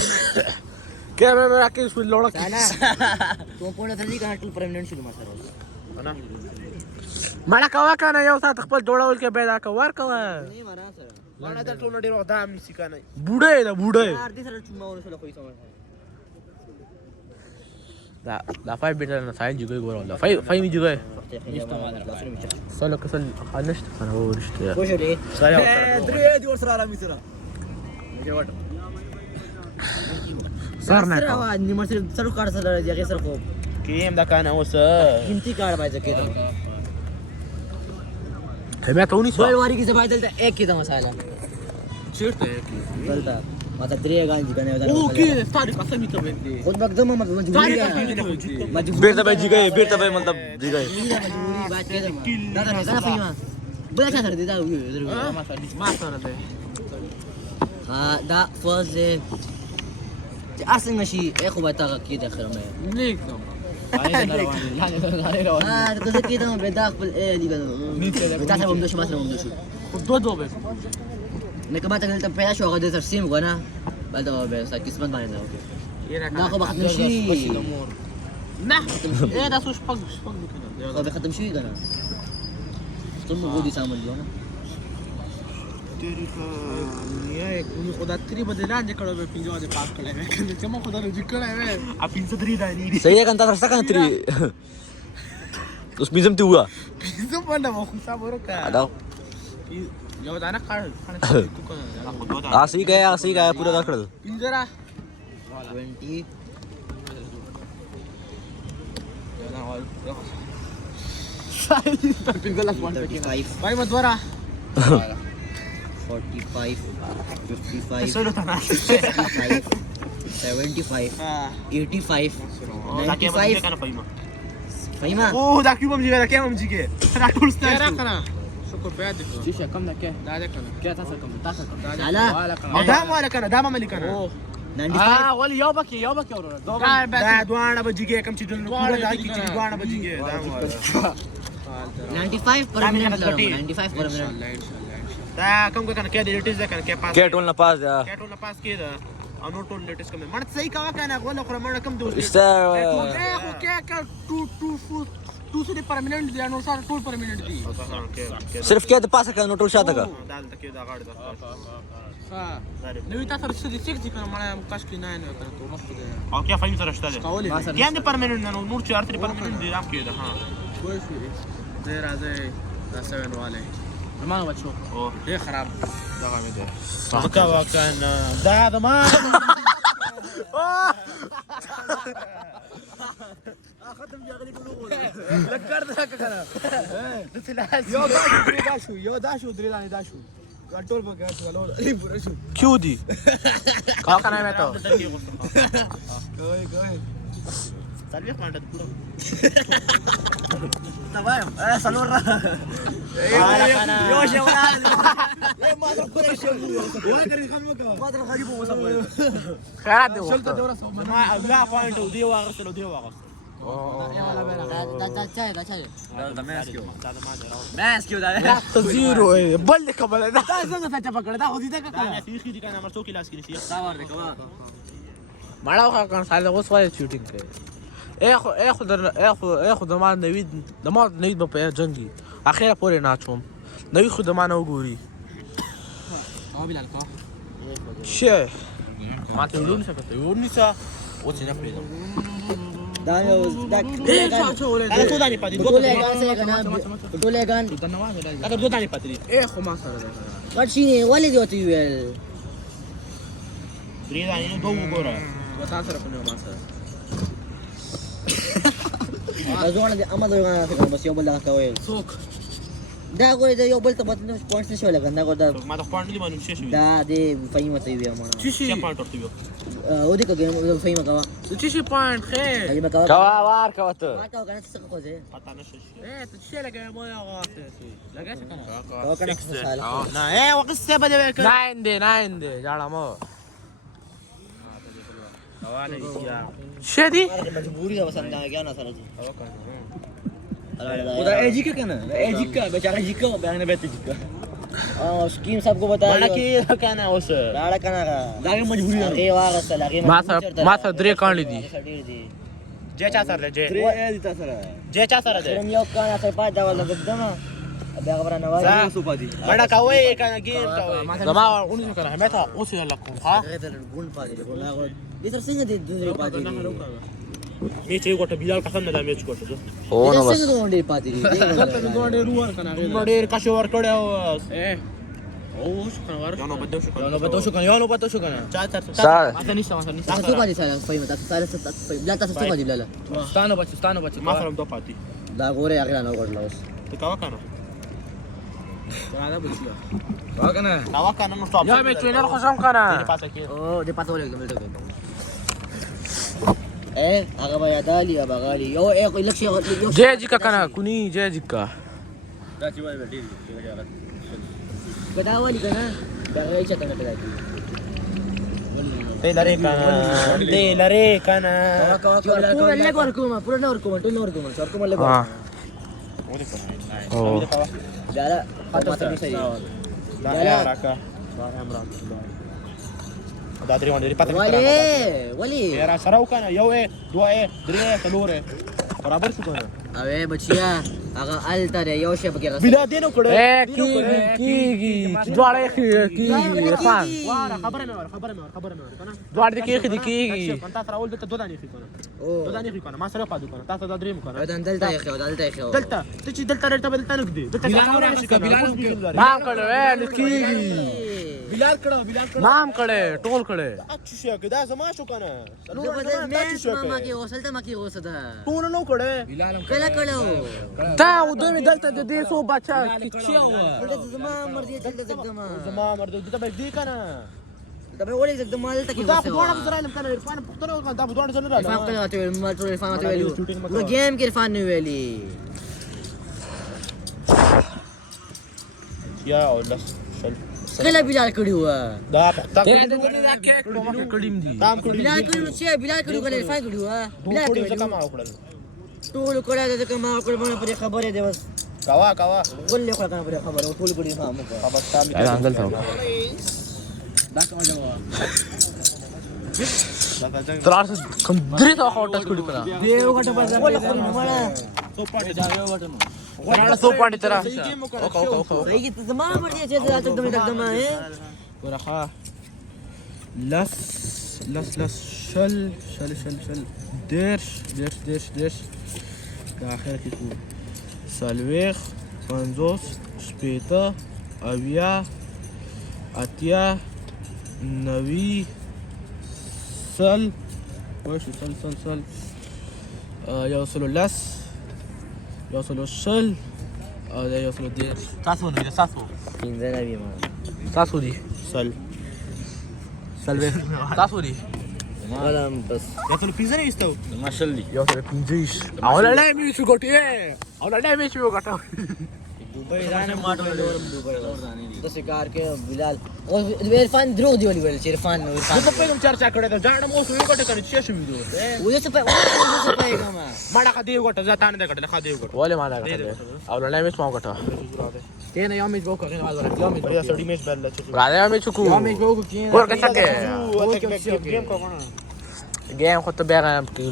کیمرا مې راکی شو لوړه سالا تو پونه تر دې کا ټول پرمننت شلو ما سره انا مړه کوا کنه یو سات خپل جوړول کې پیدا کور کوا نه مرا سره وانا در ټول ډیر ودا ام نسی کنه بوډه دا بوډه یار دې سره چوما ورسره کوئی سمجھ دا 5 بیٹر نه سایل جوګي ګور ولا 5 می جوګي سولو کسل خالشت کنه ورشته خوش دې درې دی ورسره علامه سره سر نه سره وا نیمه سره کار سره دغه سره کو کیم دا کنه اوس قیمتي کار باید کېده همه ته ونی بل واری کې زبای دلته ایک کې دا مسائل چیرته دلته ماته درې غانځي کنه دا او کې ستاري قسم ته وندي خود مقدمه مجبوری بیرته به جګای بیرته به مطلب جګای مجبوری باید کېده دا نه کنه فهمه بل څه سره دي دا ما سره ده دا فوز چې اصل نشي خو به تا کې د اخر مې نیک نو دا كده بداخل بالايه دي بتاعها بمدوش مثلا بمدوش دو به انك ما تقدر تبيع شو غادي ترسيم وانا بعد ما بس كسبت معنا لا خو بختم شيء نه ايه دا سو شپږ خو بختم شيء انا ثم غودي سامل جونا تیری کا یې خدا تری بده لاندې کړو به پینځه د پاک کړی وې کنه چې ما خدا رجی کړی وې ا 503 دانی صحیح है कंता रस्ता kan tri terus pinjam tu gua پینځه باندې مو خو صبر وکړه ada یو دانه کړ asik kayak pura dah kerdal پینځه را 20 پینځه لاس باندې 35 بای مدورا 45 55 65 75 85 95 فهمه اوه دا کیوب هم جګه دا کیم هم جګه دا ټول تیرا ستاسو کنه شکر پیدا دې شیشه کم نه کې دا دې کنه کې تاسو کم لا او دا مال کنه دا مال کنه 95 ول یو بکی ورو دا دوانه به جګه کم چې دنه پورا دا کی چې دوانه به جګه دا مال 95 permanent 95 permanent دا کم کنه کې دې لیټیز ده کنه کې پاس kayak tol na pas ya کې ټول پاس کې ده او نو ټول لیټیز کم مړ صحیح کا کنه غول خو مړ کم دوست Ista خو کې کا 2 سے پرمننٹ دی نو سره ټول پرمننٹ دی sirf kayak de pasa kan no tol shata ka دا تکي دا غاړه ده ها نو تاسو څه دي چې کنه مړ کاش کې نه نه کنه ته مخ دې او کې فایم سره شته ده کولې کې اند پرمننت نه نور چې ارتري پرمننت دي ام کې ده ها کوئی شي دې راځي دا 7 والے ما بچو او ډېر خراب دغه مې ده ځکه وکنه دا د ما لکړ دا کنه یو دا شو درې دانه دا شو ټول به ګاټ ولول ای پورا شو क्यों di کا کنه مې ته ګوي ګوي سالوي خاطر پورا تمام سلور یو شی ولا ما تر پورا شو وګورې خان مکو ما تر خاجي په وسه خیرات دی شلته دورا سو ما لا پوینټ دی واغسل دی واغسل دا چای زیرو بل کبل دا څنګه ته پکړه دا خو دې کا دا فيخي دي کنه مرتو کې لاس کې شي مړاو کان ساده اوس وای شوټینګ کوي خو د ما نوید په جنگي اخیره پورې ناچوم نوی خو د ما نه وګوري او بلال کا شه ما ته ودون څه کوي ورنيسا او څه نه پیدا دا یو دا دا څه دانی پاتې ټولې غان سره کنه ټولې غان دا دوه دانی پاتې دي خو ما سره ده ورشي ولې دی وتی ویل درې دانی نو دوه وګوره وتا سره په ما سره ازونه دي اما دوی غان فکر بس یو بل دا کوي څوک دا ګورې دا یو بل ته پته پوینټ نشو لګندا دا ګوردا ما ته پوینټ دی باندې شي دا دې فهمه ته وی ما چی شي پوینټ ورته یو او دې کوم فهمه کا چی شي پوینټ خې فهمه کا kawa war kawa tu ما تا کنه څه کوځه پتا نشي ته څه لګې مو یو غاته شي لګې څه کنه او کنه ساله نه وقت څه بده وکړه ناین دې جاړه مو حواله یا شدي مجبوری ده وسنده क्या ना साला जी udah ejika kana ejika becara ejika bayangnya bete ejika scheme सबको बताया बड़ा की कहना उस लाड़ा कना का lagi majburi आगे वाग असल आगे ما سره درې کاڼي دي जे चा सर जे dita sara जे चा सर जे رم یو کانا سره پات دا ولا بدما بیا خبره نه وای supadi बड़ा कावे kana गेम कावे زما اونې کنه همه ته اوس یې لکم ها غیر ګون پاتې ګون هغه دې تر څنګه دې دوی پاتې دي می چې کوټه بلال قسم نه دا میچ کوټه oh دې no bas څنګه دوی پاتې دي ګوډې روان کنه ډېر کا شو ور کړو او شو کنه ور یو نو بده شو یو نو پتو شو کنه چا تر sa ما ته نشته تاسو پاتې سره فهم تاسو سره بلا تاسو څه پاتې بلا ستانو بچ ما سره دوه پاتې دا ګوره هغه نه وګړل اوس ته کاوه کنه دا بچیا کاوه کنه نو سټاپ یا مې ټرینر خوشم کنه پاتې کې او دې پاتې ولګم هغه بیا دالي یا بغالي یو لکشي یو جیجیکا کنه کونی جیجیکا بداوالي کنه دا یې چې کنه کړای ته لری کنه پورا لګ ورکوم پورا نه ورکوم ټول نه ورکوم ورکوم لګ دا لا ماته نشي دا راکا دا درې باندې پاتې ولي یاره سره وکنه یو دوه درې څلور برابر شو کنه اوه بچیا هغه الته دی یو شی پکې غسل بلا دینو کړه کیږي دواړه کیږي عرفان واره خبره مې کنه دواړه دې کیږي کنه تاسو راول دته 2 دانې خې کنه 2 دانې خې کنه ما سره پادو کنه تاسو دا درې مو کنه دا دلته یې خو دلته یې خو دلته ته چې دلته رټه بدلته نه کړي دلته نام کړه کیږي بلال کړه نام کړه ټول کړه اچھا شو کدا زما شو کنه زبردست مېچ ما کې وصلته ما کې وسده ټول نو کړه کله کړه دا و دوی دلته د دې سو بچا کیچیا و زما مرضی دلته زګدما زما مرده دته به دې کنه دا به ولې زګدما دلته کې دا په دوه سره علم کنه عرفان پختنه وکړه دا په دوه سره راځي عرفان کله ته ما ټول عرفان ته ویلو نو گیم کې عرفان نه ویلي یا الله کله بلال کړي و دا پخته کړیم دي کام کړی بلال کړي نو چې بلال کړي کله عرفان کړي و بلال کړی کړي ځکه ما وکړل ټول کړه د کما کړه باندې پر خبره دی بس کوا ولې کړه کنه پر خبره ټول کړي ما مو خبر تام دلته دا کوم جواب تر کوم درې تا هوټل کړی کړه دیو غټه بازار ولا خو نه مړه غړاله سو پاټی تر ایږي ته زما مرضی چې دا ته دمه ورخه لس شل درش که آخر کې کو سالويخ 50 شپېته اویا اتیا 90 سل وشو سل یو سلو لس یو سلو شل او دا یو سلو درش تاسو نه تاسو پینځه نوي ما تاسو دي سل سلوي تاسو دي ولم بس یا ته پیزا نه ایستو ماشل دي یو سره 15 اولنه می شو ګټي اولنه می شو ګټه دوبۍ رانه ماټو لورم دوبۍ د شکار کې بلال او عرفان درو دی ویل چې عرفان نو زه په پیغام چرچا کړه دا ځان مو سوي ګټه کړی چې شوم دوه وې څه په کما ما دا خدي ګټه ځان نه ګټه خدي ګټه ولې ما نه ګټه اولنه می سمو ګټه تینا یو میچ وکړ غیر والو یو میچ بیا سړی میچ بل چې راځه می چکو یو میچ وکړ کې ور کڅکه او ته کې گیم کوونه گیم خو ته بیرم کې